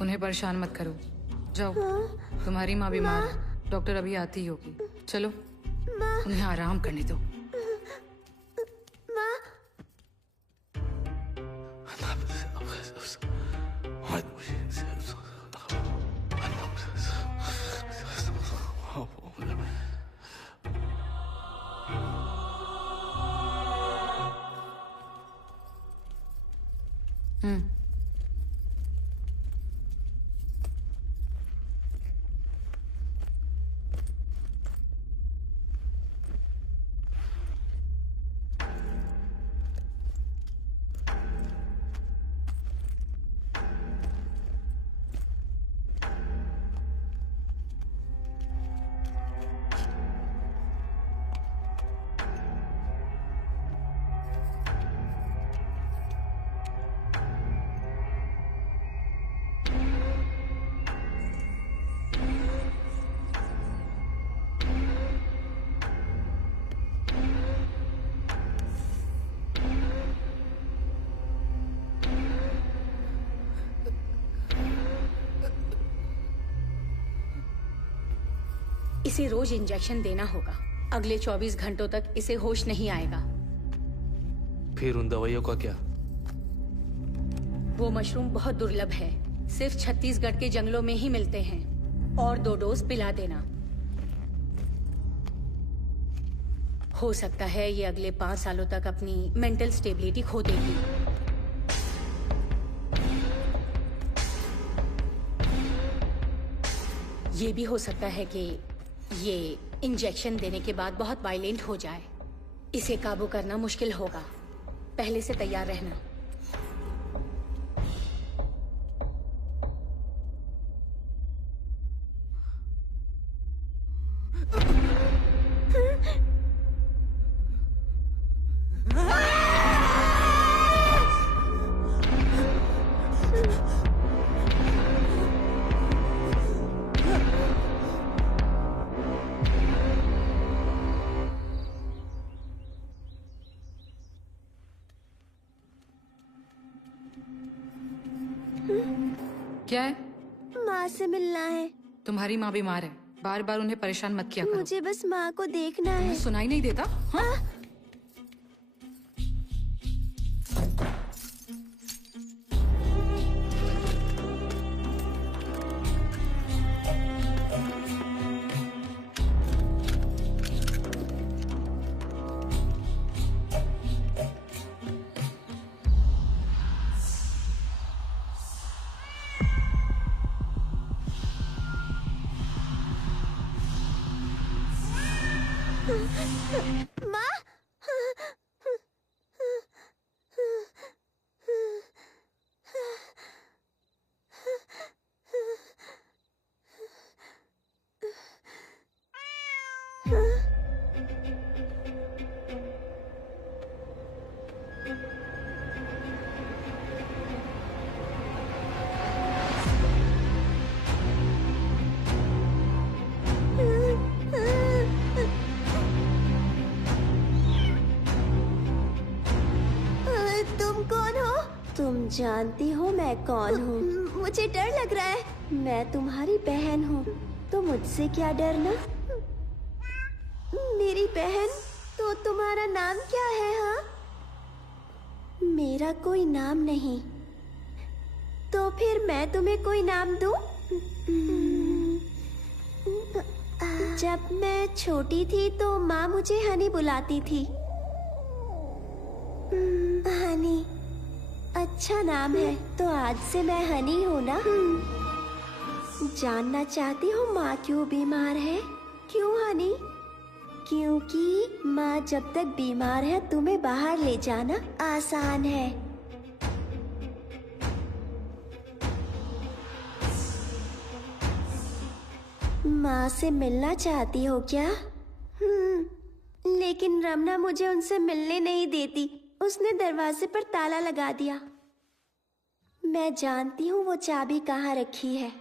उन्हें परेशान मत करो, जाओ। तुम्हारी माँ बीमार है, डॉक्टर अभी आती ही होगी। चलो, उन्हें आराम करने दो। इसे रोज इंजेक्शन देना होगा। अगले 24 घंटों तक इसे होश नहीं आएगा। फिर उन दवाइयों का क्या? वो मशरूम बहुत दुर्लभ है, सिर्फ छत्तीसगढ़ के जंगलों में ही मिलते हैं। और 2 डोज पिला देना। हो सकता है ये अगले 5 सालों तक अपनी मेंटल स्टेबिलिटी खो देगी। ये भी हो सकता है कि ये इंजेक्शन देने के बाद बहुत वायलेंट हो जाए। इसे काबू करना मुश्किल होगा। पहले से तैयार रहना। क्या है? माँ से मिलना है। तुम्हारी माँ बीमार है, बार बार उन्हें परेशान मत किया करो। मुझे बस माँ को देखना है। सुनाई नहीं देता? हाँ? माँ, तुम कौन हो? तुम जानती हो मैं कौन हूँ? मुझे डर लग रहा है। मैं तुम्हारी बहन हूँ, तो मुझसे क्या डरना? मेरी बहन, तो तुम्हारा नाम क्या है? हाँ, मेरा कोई नाम नहीं। तो फिर मैं तुम्हें कोई नाम दूं? जब मैं छोटी थी तो माँ मुझे हनी बुलाती थी। हनी, अच्छा नाम है। तो आज से मैं हनी हूँ ना? जानना चाहती हो माँ क्यों बीमार है? क्यों हनी? क्योंकि माँ जब तक बीमार है तुम्हें बाहर ले जाना आसान है। माँ से मिलना चाहती हो क्या? लेकिन रमना मुझे उनसे मिलने नहीं देती। उसने दरवाजे पर ताला लगा दिया। मैं जानती हूँ वो चाबी कहाँ रखी है।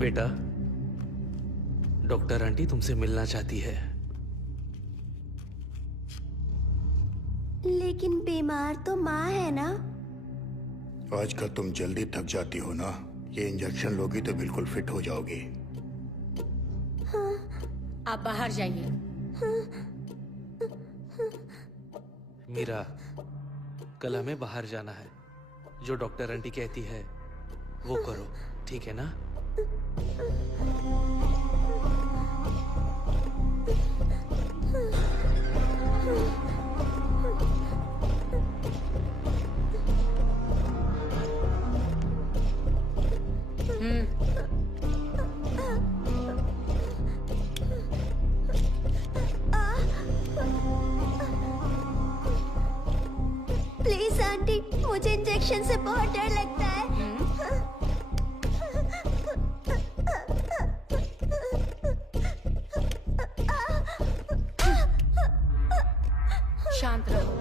बेटा, डॉक्टर आंटी तुमसे मिलना चाहती है। लेकिन बीमार तो माँ है ना। आजकल तुम जल्दी थक जाती हो ना। ये इंजेक्शन लोगी तो बिल्कुल फिट हो जाओगी। आप बाहर जाइए। मीरा, कल हमें बाहर जाना है। जो डॉक्टर आंटी कहती है वो करो, ठीक है ना? प्लीज आंटी, मुझे इंजेक्शन से बहुत डर लगता है। शांत रहो।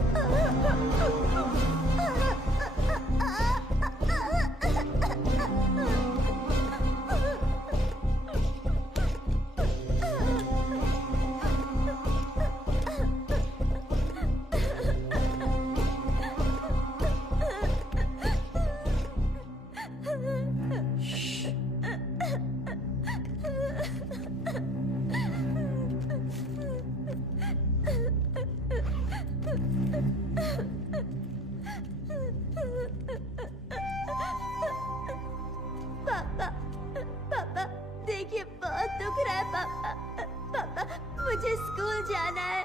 पापा, पापा, देखिए बहुत दुख रहा है पापा। पापा, मुझे स्कूल जाना है।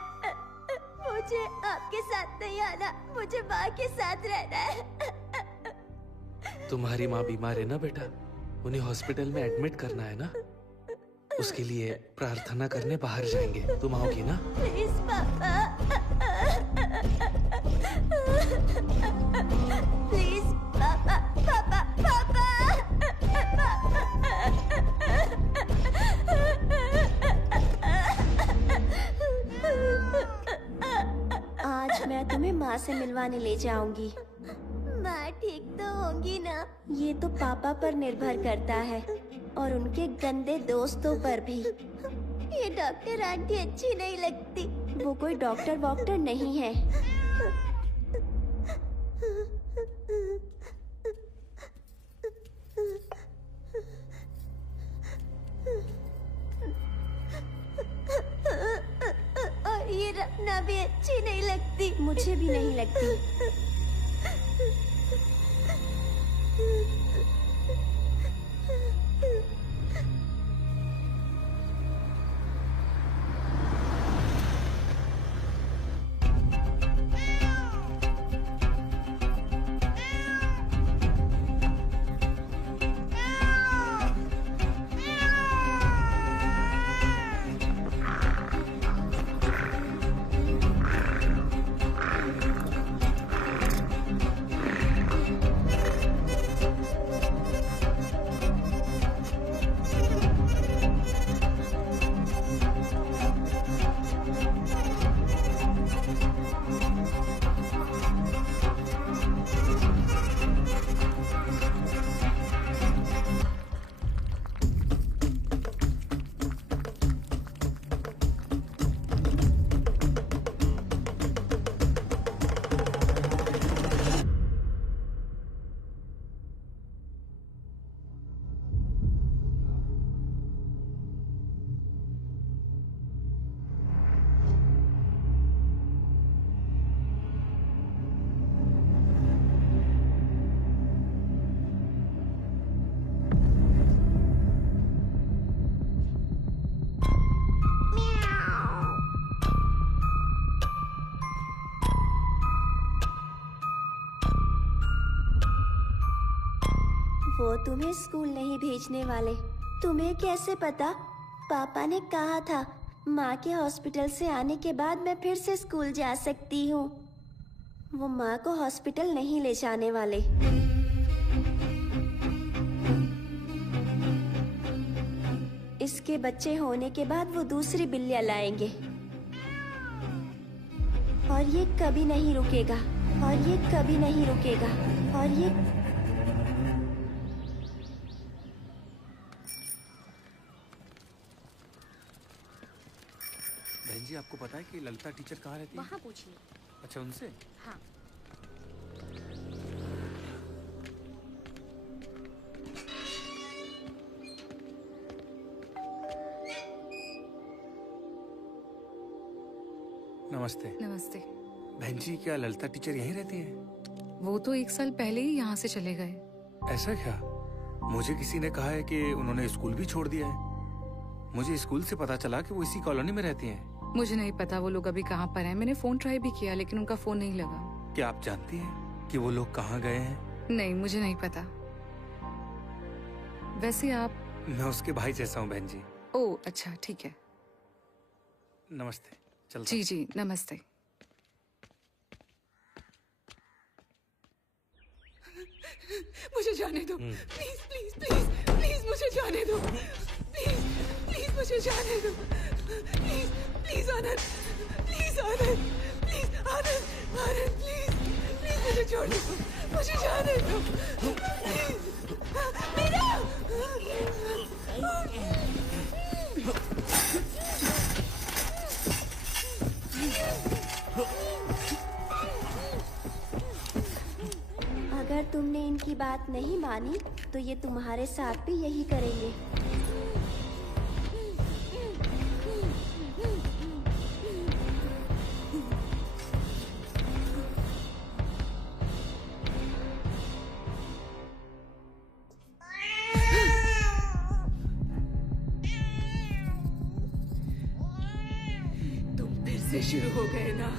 मुझे आपके साथ नहीं आना, मुझे माँ के साथ रहना है। तुम्हारी माँ बीमार है ना बेटा, उन्हें हॉस्पिटल में एडमिट करना है ना। उसके लिए प्रार्थना करने बाहर जाएंगे। तुम आओगी ना? प्लीज पापा, प्लीज पापा, पापा, पापा। आज मैं तुम्हें माँ से मिलवाने ले जाऊंगी। माँ ठीक तो होंगी ना? ये तो पापा पर निर्भर करता है और उनके गंदे दोस्तों पर भी। ये डॉक्टर आंटी अच्छी नहीं लगती। वो कोई डॉक्टर वॉक्टर नहीं है। और ये रखना भी अच्छी नहीं लगती। मुझे भी नहीं लगती। वो तुम्हें स्कूल नहीं भेजने वाले। तुम्हें कैसे पता? पापा ने कहा था माँ के हॉस्पिटल से आने के बाद मैं फिर से स्कूल जा सकती हूँ। वो माँ को हॉस्पिटल नहीं ले जाने वाले। इसके बच्चे होने के बाद वो दूसरी बिल्लियाँ लाएंगे और ये कभी नहीं रुकेगा, और ये कभी नहीं रुकेगा, और ये बहन जी, आपको पता है कि ललिता टीचर कहाँ रहती है? वहाँ पूछिए। अच्छा, उनसे? हाँ। नमस्ते। नमस्ते। बहन जी, क्या ललिता टीचर यहीं रहती हैं? वो तो 1 साल पहले ही यहाँ से चले गए। ऐसा क्या? मुझे किसी ने कहा है कि उन्होंने स्कूल भी छोड़ दिया है। मुझे स्कूल से पता चला कि वो इसी कॉलोनी में रहती हैं। मुझे नहीं पता वो लोग अभी कहाँ पर हैं। मैंने फोन ट्राई भी किया लेकिन उनका फोन नहीं लगा। क्या आप जानती हैं कि वो लोग कहाँ गए हैं? नहीं, मुझे नहीं पता। वैसे आप? मैं उसके भाई जैसा हूँ बहन जी। ओह अच्छा, ठीक है। नमस्ते। चलता जी जी, नमस्ते। मुझे जाने दो, प्लीज प्लीज प्लीज प्लीज मुझे जाने दो, प्लीज प्लीज मुझे जाने दो, please please Anand, please Anand, please Anand, Anand please please मुझे छोड़ दो, मुझे जाने दो, प्लीज मीरा। अगर तुमने इनकी बात नहीं मानी तो ये तुम्हारे साथ भी यही करेंगे। तुम फिर से शुरू हो गए ना?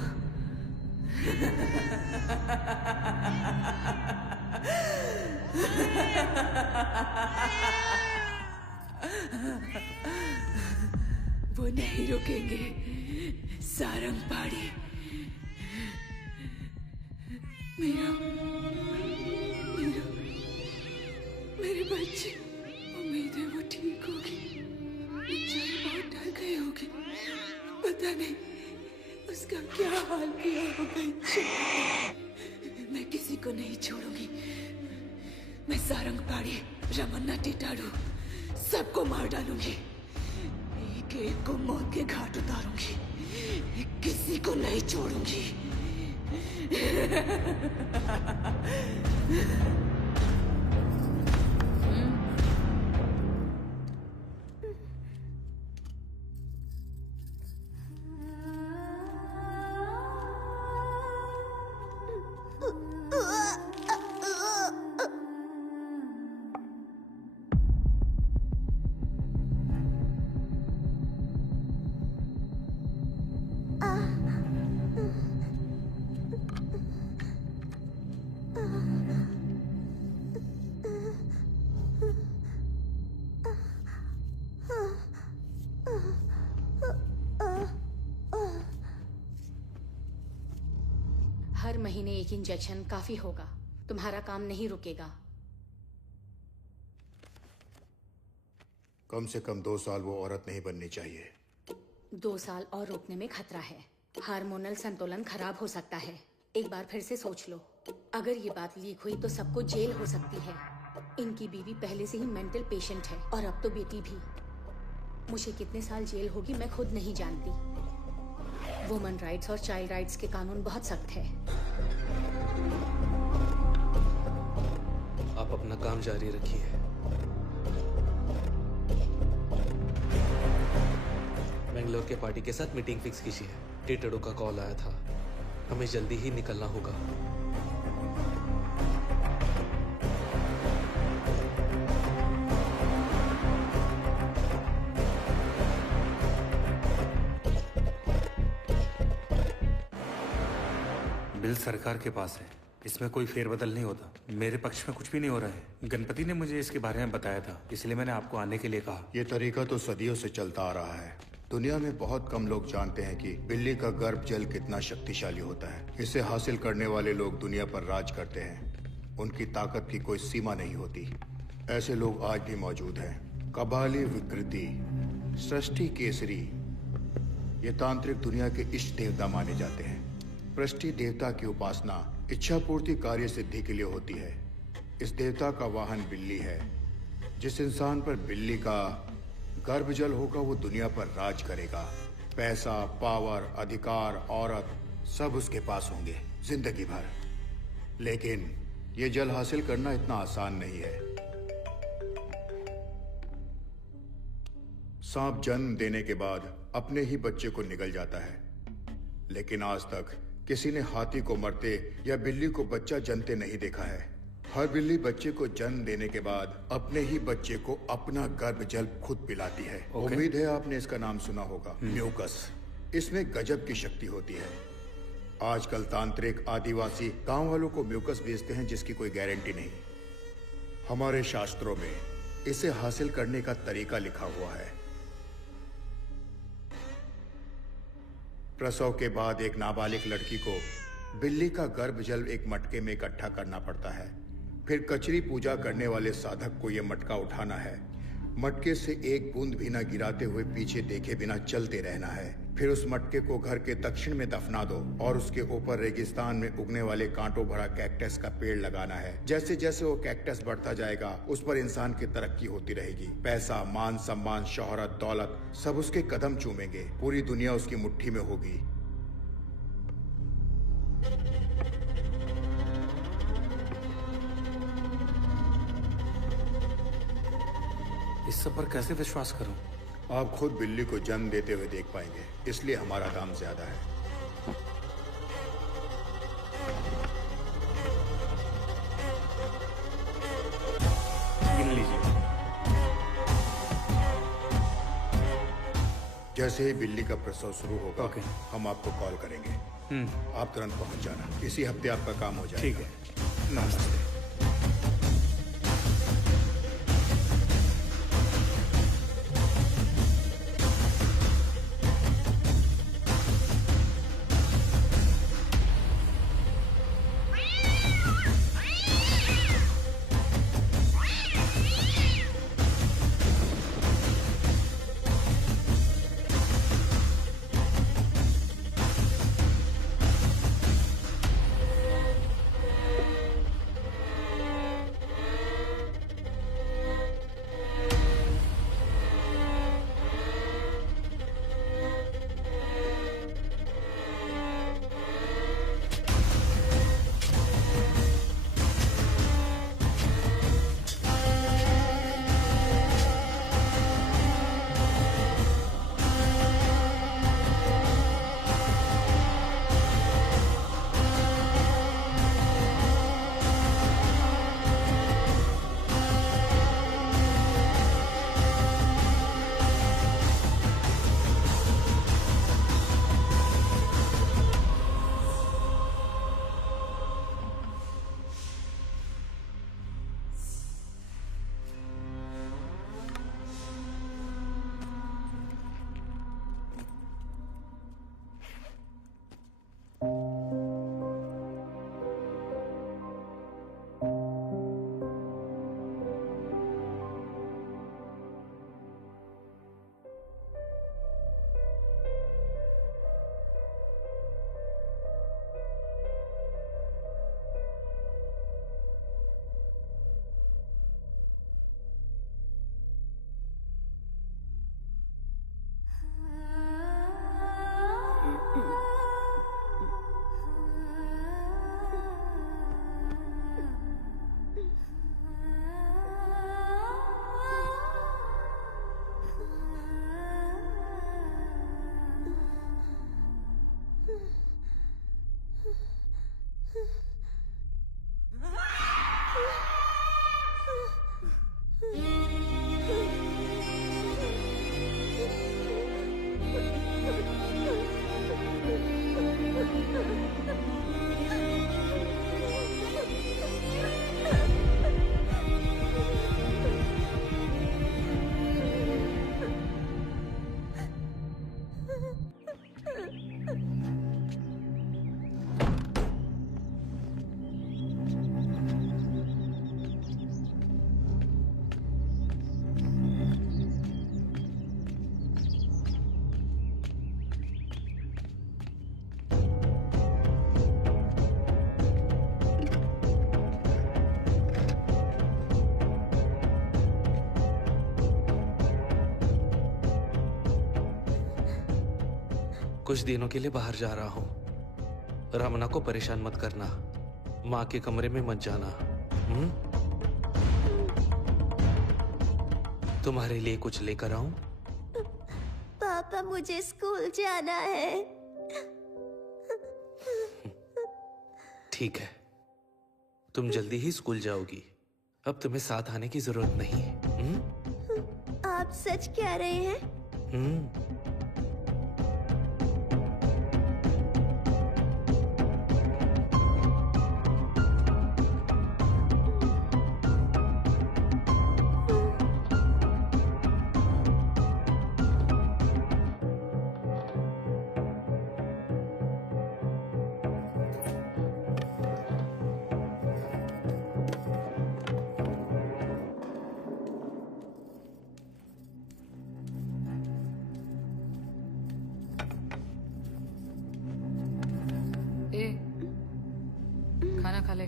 वो नहीं रुकेंगे, सारंग पाड़ी। मेरा मेरा मेरे बच्चे, उम्मीद है वो ठीक होगी। बेचारी बहुत डर गई होगी, पता नहीं उसका क्या हाल किया होगा। मैं किसी को नहीं छोड़ूंगी। मैं सारंग पाड़ी, रमन्ना टिटाड़ू सबको मार डालूंगी। एक एक को मौत के घाट उतारूंगी। किसी को नहीं छोड़ूंगी। हर महीने एक इंजेक्शन काफी होगा। तुम्हारा काम नहीं रुकेगा। कम से कम 2 साल वो औरत नहीं बननी चाहिए। 2 साल और रोकने में खतरा है। हार्मोनल संतुलन खराब हो सकता है। एक बार फिर से सोच लो। अगर ये बात लीक हुई तो सबको जेल हो सकती है। इनकी बीवी पहले से ही मेंटल पेशेंट है और अब तो बेटी भी। मुझे कितने साल जेल होगी मैं खुद नहीं जानती। वुमन राइट्स और चाइल्ड राइट्स के कानून बहुत सख्त है। आप अपना काम जारी रखिए। बेंगलोर के पार्टी के साथ मीटिंग फिक्स कीजिए। टिटाड़ू का कॉल आया था, हमें जल्दी ही निकलना होगा। बिल सरकार के पास है, इसमें कोई फेरबदल नहीं होता। मेरे पक्ष में कुछ भी नहीं हो रहा है। गणपति ने मुझे इसके बारे में बताया था, इसलिए मैंने आपको आने के लिए कहा। ये तरीका तो सदियों से चलता आ रहा है। दुनिया में बहुत कम लोग जानते हैं कि बिल्ली का गर्भ जल कितना शक्तिशाली होता है। इसे हासिल करने वाले लोग दुनिया पर राज करते हैं। उनकी ताकत की कोई सीमा नहीं होती। ऐसे लोग आज भी मौजूद हैं। कबाली विकृति, सृष्टि केसरी, ये तांत्रिक दुनिया के इष्ट देवता माने जाते हैं। पृष्टि देवता की उपासना इच्छा पूर्ति कार्य सिद्धि के लिए होती है। इस देवता का वाहन बिल्ली है। जिस इंसान पर बिल्ली का गर्भजल होगा वो दुनिया पर राज करेगा। पैसा, पावर, अधिकार, औरत सब उसके पास होंगे जिंदगी भर। लेकिन ये जल हासिल करना इतना आसान नहीं है। सांप जन्म देने के बाद अपने ही बच्चे को निगल जाता है, लेकिन आज तक किसी ने हाथी को मरते या बिल्ली को बच्चा जनते नहीं देखा है। हर बिल्ली बच्चे को जन्म देने के बाद अपने ही बच्चे को अपना गर्भ जल खुद पिलाती है। उम्मीद है आपने इसका नाम सुना होगा, म्यूकस। इसमें गजब की शक्ति होती है। आजकल तांत्रिक आदिवासी गांव वालों को म्यूकस बेचते हैं जिसकी कोई गारंटी नहीं। हमारे शास्त्रों में इसे हासिल करने का तरीका लिखा हुआ है। प्रसव के बाद एक नाबालिग लड़की को बिल्ली का गर्भ जल एक मटके में इकट्ठा करना पड़ता है। फिर कचरी पूजा करने वाले साधक को यह मटका उठाना है। मटके से एक बूंद भी न गिराते हुए पीछे देखे बिना चलते रहना है। फिर उस मटके को घर के दक्षिण में दफना दो और उसके ऊपर रेगिस्तान में उगने वाले कांटों भरा कैक्टस का पेड़ लगाना है। जैसे जैसे वो कैक्टस बढ़ता जाएगा उस पर इंसान की तरक्की होती रहेगी। पैसा, मान सम्मान, शोहरत, दौलत सब उसके कदम चूमेंगे। पूरी दुनिया उसकी मुट्ठी में होगी। इस सब पर कैसे विश्वास करूं? आप खुद बिल्ली को जन्म देते हुए देख पाएंगे, इसलिए हमारा दाम ज्यादा है। गिन लीजिए। जैसे ही बिल्ली का प्रसव शुरू होगा ओके। हम आपको कॉल करेंगे। आप तुरंत पहुंच जाना। इसी हफ्ते आपका काम हो जाएगा। ठीक है। नमस्ते। कुछ दिनों के लिए बाहर जा रहा हूँ। रमना को परेशान मत करना। माँ के कमरे में मत जाना। तुम्हारे लिए कुछ लेकर आऊं? पापा, मुझे स्कूल जाना है। ठीक है, तुम जल्दी ही स्कूल जाओगी। अब तुम्हें साथ आने की जरूरत नहीं है। आप सच कह रहे हैं? ए, खाना खा ले।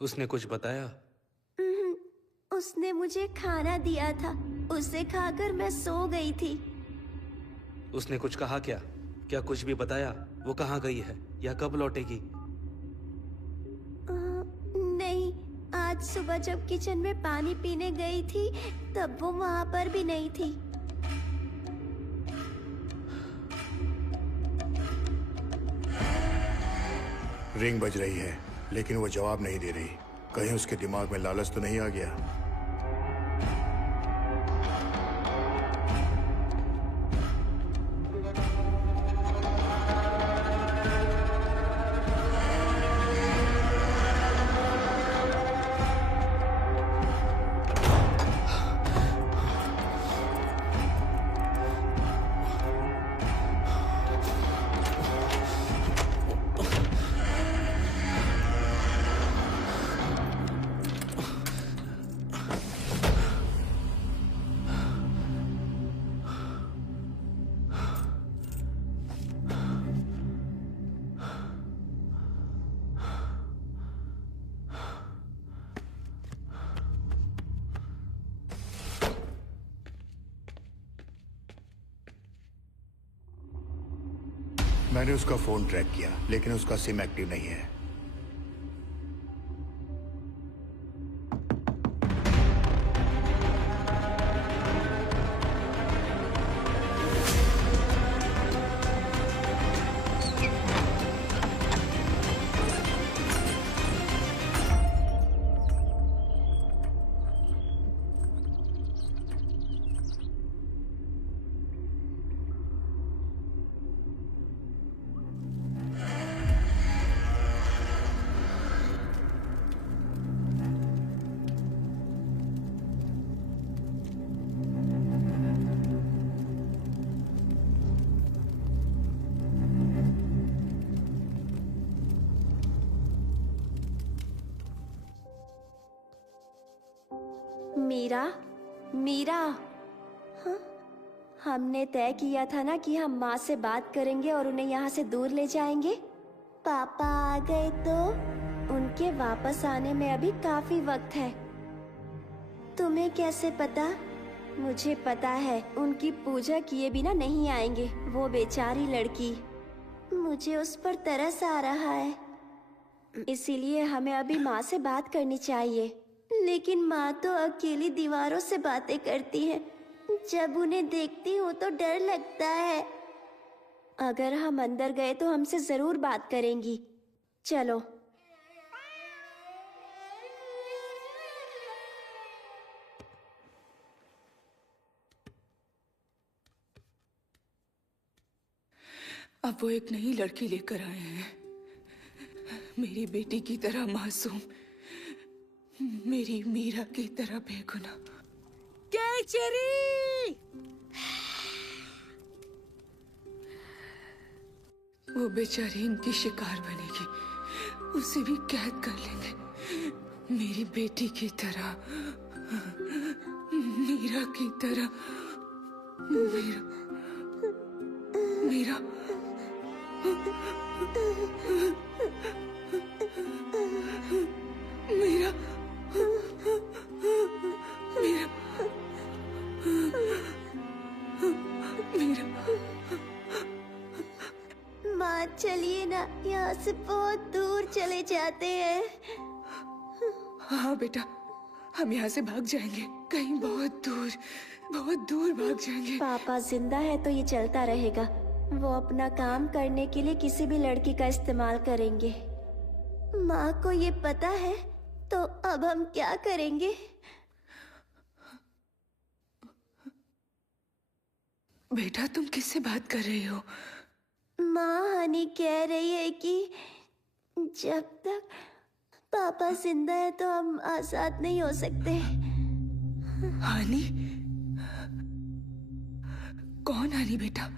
उसने कुछ बताया? उसने मुझे खाना दिया था, उसे खाकर मैं सो गई थी। उसने कुछ कहा क्या? क्या कुछ भी बताया? वो कहाँ गई है या कब लौटेगी? नहीं, आज सुबह जब किचन में पानी पीने गई थी तब वो वहाँ पर भी नहीं थी। रिंग बज रही है लेकिन वो जवाब नहीं दे रही। कहीं उसके दिमाग में लालच तो नहीं आ गया? मैंने उसका फोन ट्रैक किया लेकिन उसका सिम एक्टिव नहीं है। मीरा, हाँ? हमने तय किया था ना कि हम माँ से बात करेंगे और उन्हें यहाँ से दूर ले जाएंगे। पापा आ गए तो उनके वापस आने में अभी काफी वक्त है। तुम्हें कैसे पता? मुझे पता है उनकी पूजा किए बिना नहीं आएंगे। वो बेचारी लड़की, मुझे उस पर तरस आ रहा है। इसीलिए हमें अभी माँ से बात करनी चाहिए। लेकिन माँ तो अकेली दीवारों से बातें करती है। जब उन्हें देखती हूँ तो डर लगता है। अगर हम अंदर गए तो हमसे जरूर बात करेंगी। चलो। अब वो एक नई लड़की लेकर आए हैं, मेरी बेटी की तरह मासूम, मेरी मीरा की तरह बेगुनाह। कैचरी! वो बेचारी इनकी शिकार बनेगी, उसे भी कैद कर लेंगे, मेरी बेटी की तरह, मीरा की तरह। मीरा, मीरा, मीरा, मीरा, मीरा। माँ चलिए ना, यहाँ से बहुत दूर चले जाते हैं। हाँ बेटा, हम यहाँ से भाग जाएंगे, कहीं बहुत दूर भाग जाएंगे। पापा जिंदा है तो ये चलता रहेगा। वो अपना काम करने के लिए किसी भी लड़की का इस्तेमाल करेंगे। माँ को ये पता है तो अब हम क्या करेंगे? बेटा तुम किससे बात कर रही हो? माँ, हनी कह रही है कि जब तक पापा जिंदा है तो हम आजाद नहीं हो सकते। हानी? कौन हानी बेटा?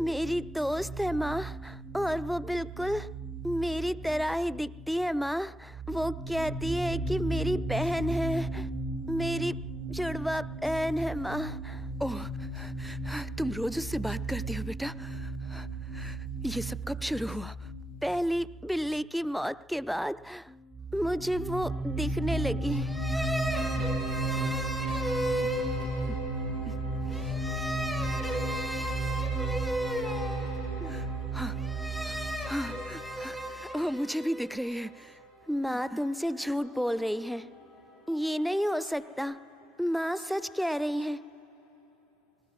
मेरी दोस्त है माँ, और वो बिल्कुल मेरी तरह ही दिखती है माँ। वो कहती है कि मेरी बहन है, मेरी जुड़वा बहन है माँ। ओह, तुम रोज उससे बात करती हो बेटा? ये सब कब शुरू हुआ? पहली बिल्ली की मौत के बाद मुझे वो दिखने लगी। वो मुझे भी दिख रही है। माँ तुमसे झूठ बोल रही है, ये नहीं हो सकता। माँ सच कह रही है।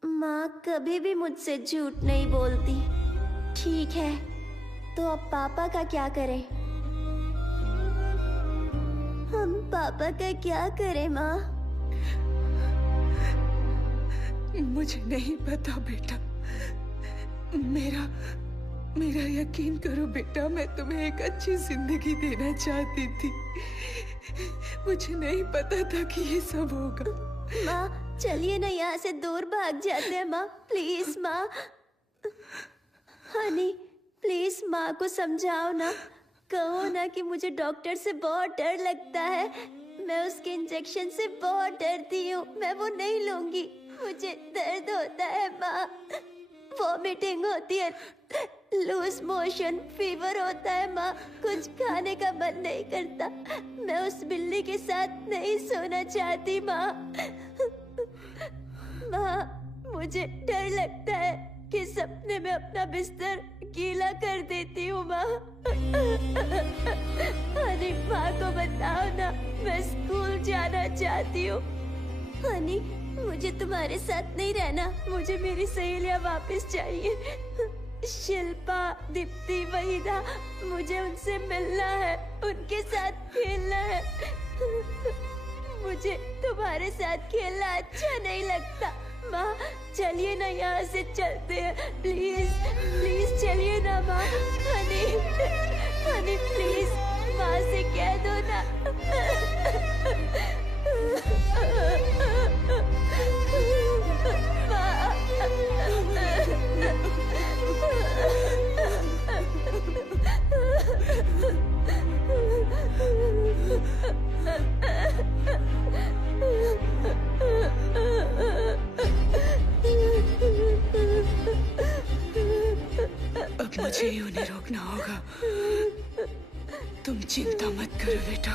माँ कभी भी मुझसे झूठ नहीं बोलती। ठीक है, तो अब पापा का क्या करें? हम पापा का क्या करें माँ? मुझे नहीं पता बेटा। मेरा यकीन करो बेटा, मैं तुम्हें एक अच्छी जिंदगी देना चाहती थी। मुझे नहीं पता था कि ये सब होगा। माँ चलिए ना, यहाँ से दूर भाग जाते हैं माँ। प्लीज माँ। हनी प्लीज माँ को समझाओ ना। कहो ना कि मुझे डॉक्टर से बहुत डर लगता है। मैं उसके इंजेक्शन से बहुत डरती हूँ। मैं वो नहीं लूंगी। मुझे दर्द होता है माँ, वॉमिटिंग होती है, लूज मोशन, फीवर होता है माँ। कुछ खाने का मन नहीं करता। मैं उस बिल्ली के साथ नहीं सोना चाहती माँ। माँ मुझे डर लगता है कि सपने में अपना बिस्तर गीला कर देती हूँ माँ। हनी माँ को बताओ ना, मैं स्कूल जाना चाहती हूँ। हनी मुझे तुम्हारे साथ नहीं रहना। मुझे मेरी सहेलियाँ वापस चाहिए। शिल्पा, दीप्ति, वहीदा, मुझे उनसे मिलना है, उनके साथ खेलना है। मुझे तुम्हारे साथ खेलना अच्छा नहीं लगता। माँ चलिए ना, यहाँ से चलते हैं। प्लीज प्लीज चलिए ना माँ। हनी हनी प्लीज माँ से कह दो ना। अब मुझे ही उन्हें रोकना होगा। तुम चिंता मत करो बेटा।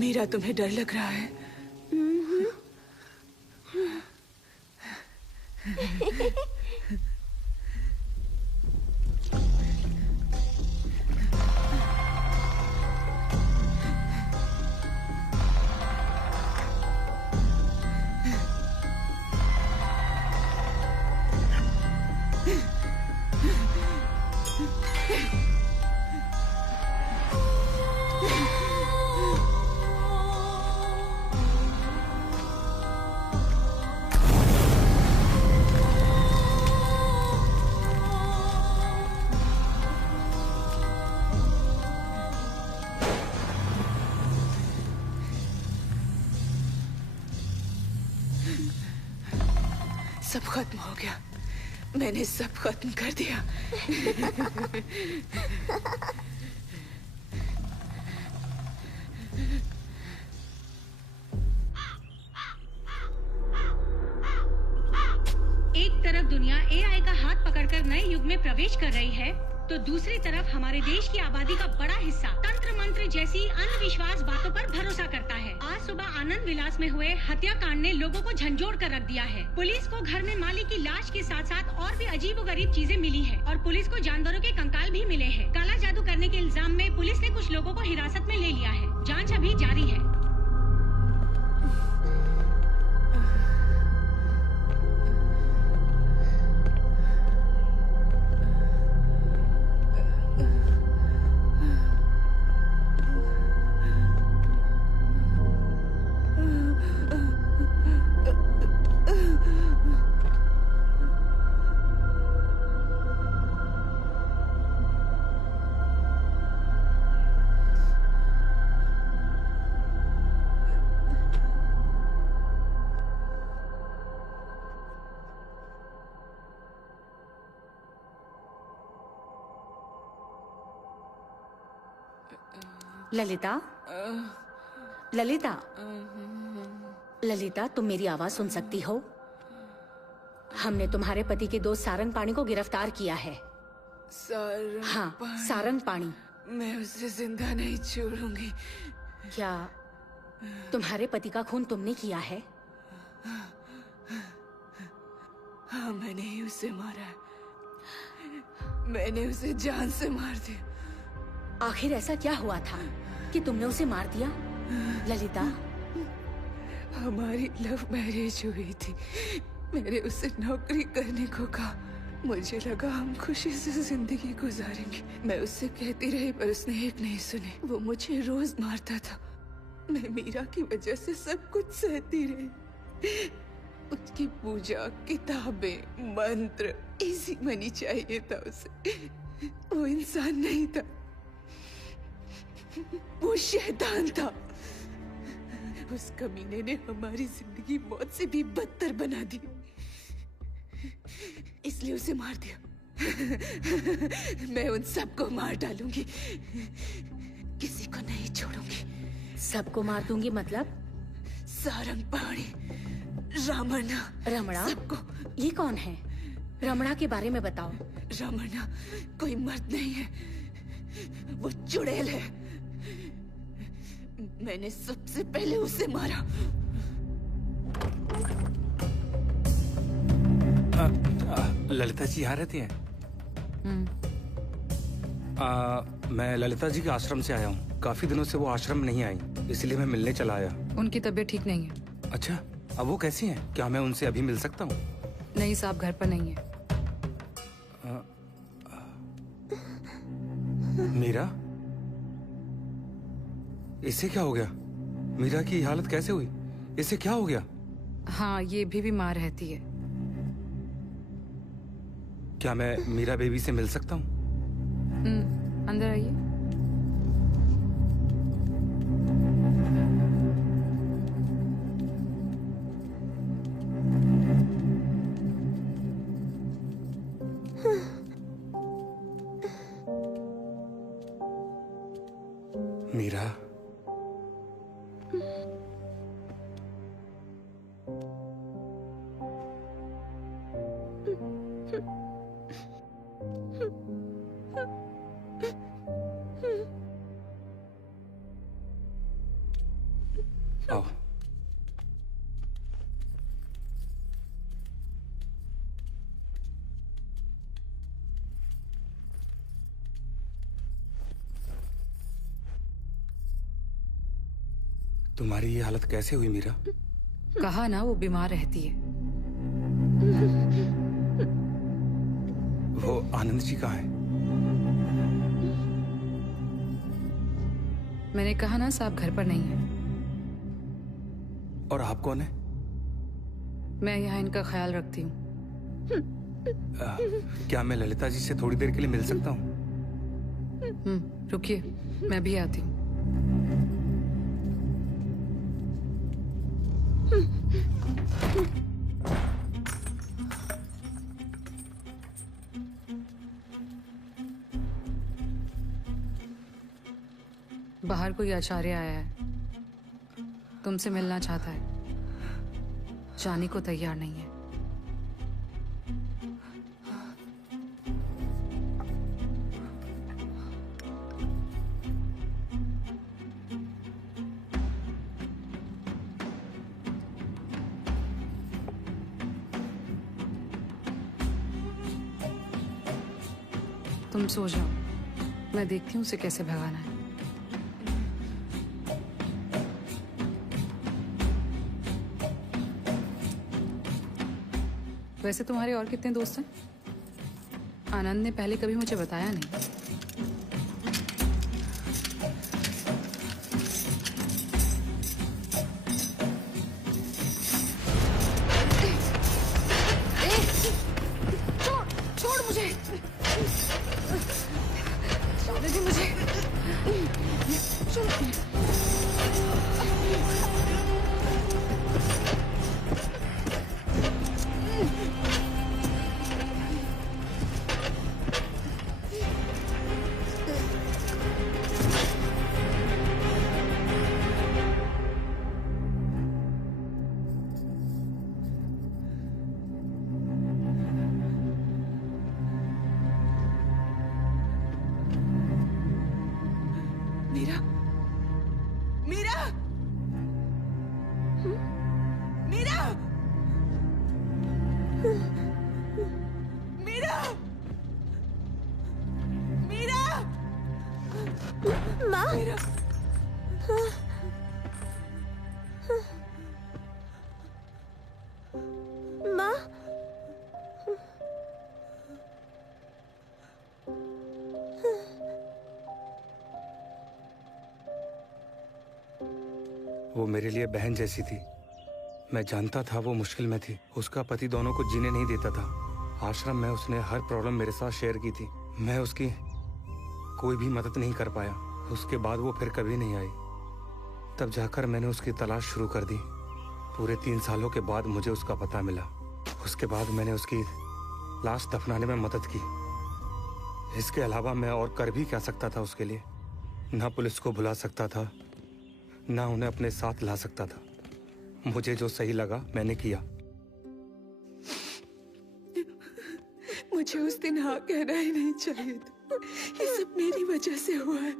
मीरा, तुम्हें डर लग रहा है? सब खत्म हो गया। मैंने सब खत्म कर दिया। एक तरफ दुनिया एआई का हाथ पकड़कर नए युग में प्रवेश कर रही है, तो दूसरी तरफ हमारे देश की आबादी का बड़ा हिस्सा तंत्र मंत्र जैसी अंधविश्वास बातों पर भरोसा करता है। आज सुबह आनंद विलास में हुए हत्याकांड ने लोगों को झंझोड़ कर रख दिया है। पुलिस को घर में माली की लाश के साथ साथ और भी अजीबोगरीब चीजें मिली है और पुलिस को जानवरों के कंकाल भी मिले हैं। काला जादू करने के इल्जाम में पुलिस ने कुछ लोगों को हिरासत में ले लिया है। जाँच अभी जारी है। ललिता, ललिता, ललिता, तुम मेरी आवाज सुन सकती हो? हमने तुम्हारे पति के दोस्त सारंग पाणी को गिरफ्तार किया है। हाँ, सारंग पाणी। मैं उसे जिंदा नहीं छोड़ूंगी। क्या तुम्हारे पति का खून तुमने किया है? हाँ, मैंने ही उसे मारा। मैंने उसे जान से मार दिया। आखिर ऐसा क्या हुआ था कि तुमने उसे मार दिया? ललिता, हमारी लव मैरिज हुई थी। मैंने उसे नौकरी करने को कहा। मुझे लगा हम खुशी से जिंदगी गुजारेंगे। मैं उससे कहती रही पर उसने एक नहीं सुनी। वो मुझे रोज मारता था। मैं मीरा की वजह से सब कुछ सहती रही। उसकी पूजा, किताबें, मंत्र, इजी मनी चाहिए था उसे। वो इंसान नहीं था, वो शैतान था। उस कमीने ने हमारी जिंदगी मौत से भी बदतर बना दी, इसलिए उसे मार दिया। मैं उन सबको मार डालूंगी, किसी को नहीं छोड़ूंगी। सबको मार दूंगी मतलब? सारंगपाणी, रमणा, रमणा? सबको। ये कौन है? रमणा के बारे में बताओ। रमणा कोई मर्द नहीं है, वो चुड़ैल है। मैंने सबसे पहले उसे मारा। ललिता जी यहाँ रहती हैं? मैं ललिता जी के आश्रम से आया हूँ। काफी दिनों से वो आश्रम नहीं आई, इसलिए मैं मिलने चला आया। उनकी तबीयत ठीक नहीं है। अच्छा, अब वो कैसी हैं? क्या मैं उनसे अभी मिल सकता हूँ? नहीं साहब, घर पर नहीं है। मीरा, इसे क्या हो गया? मीरा की हालत कैसे हुई? इसे क्या हो गया? हाँ, ये भी बीमार रहती है। क्या मैं मीरा बेबी से मिल सकता हूँ? अंदर आइए। मीरा, आओ। तुम्हारी ये हालत कैसे हुई मीरा? कहा ना वो बीमार रहती है। वो आनंद जी कहाँ है? मैंने कहा ना साहब घर पर नहीं है। और आप कौन है? मैं यहाँ इनका ख्याल रखती हूँ। क्या मैं ललिता जी से थोड़ी देर के लिए मिल सकता हूँ? रुकिए, मैं भी आती हूँ। बाहर कोई आचार्य आया है, तुमसे मिलना चाहता है, जाने को तैयार नहीं है। तुम सो जाओ, मैं देखती हूँ उसे कैसे भगाना है। वैसे तुम्हारे और कितने दोस्त हैं? आनंद ने पहले कभी मुझे बताया नहीं। छोड़ मुझे, छोड़ दे मुझे, छोड़। मीरा, मीरा, मीरा, मीरा, मीरा, माँ, मीरा। माँ, वो मेरे लिए बहन जैसी थी। मैं जानता था वो मुश्किल में थी। उसका पति दोनों को जीने नहीं देता था। आश्रम में उसने हर प्रॉब्लम मेरे साथ शेयर की थी। मैं उसकी कोई भी मदद नहीं कर पाया। उसके बाद वो फिर कभी नहीं आई। तब जाकर मैंने उसकी तलाश शुरू कर दी। पूरे 3 सालों के बाद मुझे उसका पता मिला। उसके बाद मैंने उसकी लाश दफनाने में मदद की। इसके अलावा मैं और कर भी क्या सकता था उसके लिए? ना पुलिस को बुला सकता था, ना उन्हें अपने साथ ला सकता था। मुझे जो सही लगा मैंने किया। मुझे उस दिन हाँ कहना ही नहीं चाहिए था। ये सब मेरी वजह से हुआ है।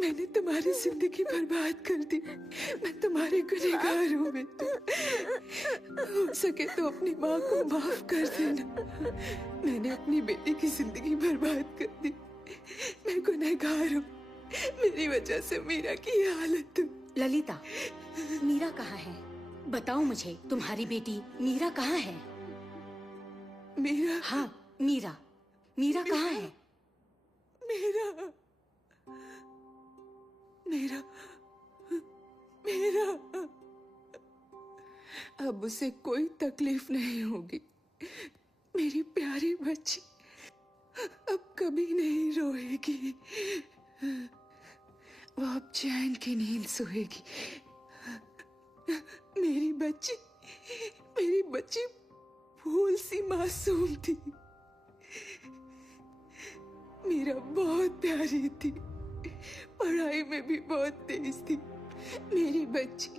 मैंने तुम्हारी जिंदगी बर्बाद कर दी। मैं तुम्हारी गुनहगार हूँ बेटा। हो सके तो अपनी माँ को माफ कर देना। मैंने अपनी बेटी की जिंदगी बर्बाद कर दी। मैं गुनहगार हूँ। मेरी वजह से मीरा की ये हालत। ललिता, मीरा कहाँ है? बताओ मुझे, तुम्हारी बेटी मीरा कहाँ है? मीरा? हाँ, मीरा। मीरा कहाँ है? मीरा, मीरा, मीरा। अब उसे कोई तकलीफ नहीं होगी। मेरी प्यारी बच्ची अब कभी नहीं रोएगी। वो अब चैन की नींद सोएगी। मेरी बच्ची फूल सी मासूम थी। मीरा बहुत प्यारी थी, पढ़ाई में भी बहुत तेज थी। मेरी बच्ची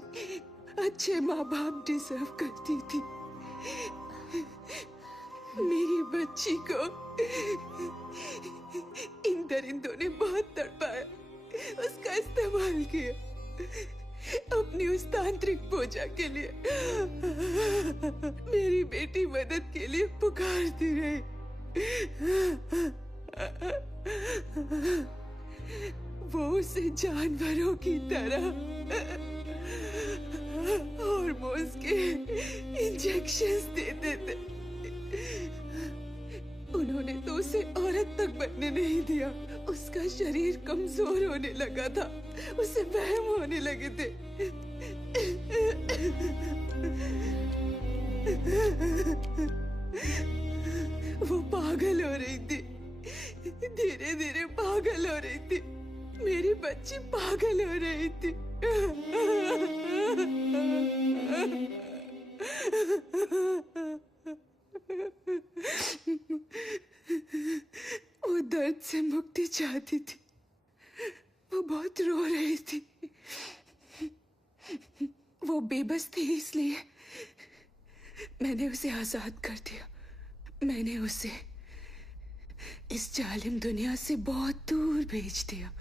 अच्छे माँ बाप डिजर्व करती थी। मेरी बच्ची को इन दरिंदों ने बहुत तड़पाया, उसका इस्तेमाल किया अपनी उस तांत्रिक पूजा के लिए। मेरी बेटी मदद के लिए पुकारती रही। वो उसे जानवरों की तरह हॉर्मोन्स के इंजेक्शंस देते थे। उन्होंने तो उसे औरत तक बनने नहीं दिया। उसका शरीर कमजोर होने लगा था, उसे वहम होने लगे थे। वो पागल हो रही थी, धीरे धीरे पागल हो रही थी। मेरी बच्ची पागल हो रही थी। वो दर्द से मुक्ति चाहती थी। वो बहुत रो रही थी। वो बेबस थी, इसलिए मैंने उसे आजाद कर दिया। मैंने उसे इस जालिम दुनिया से बहुत दूर भेज दिया।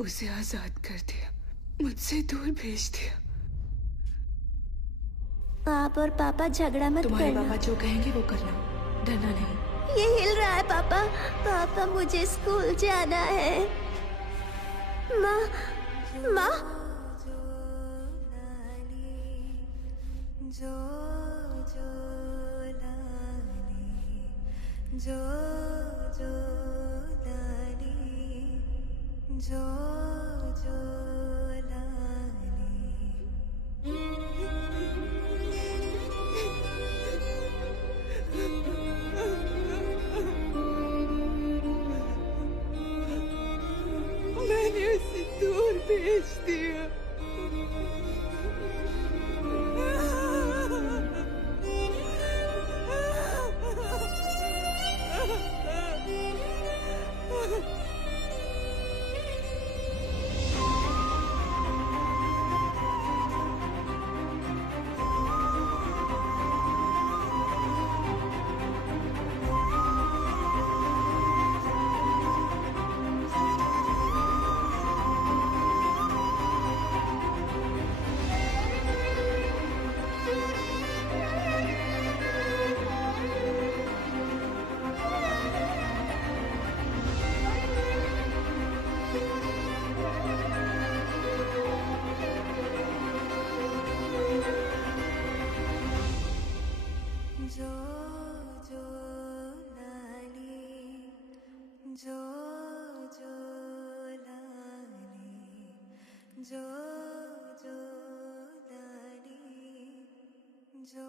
उसे आजाद कर दिया, मुझसे दूर भेज दिया। आप और पापा झगड़ा मत तुम्हारे करना। पापा जो कहेंगे वो करना, डरना नहीं। ये हिल रहा है पापा। पापा मुझे स्कूल जाना है। माँ, माँ। जो जो लाली, जो जो लाली, जो जो मैंने उसे दूर भेज दिया। जो जो लाली, जो जो लाली, जो जो लाली, जो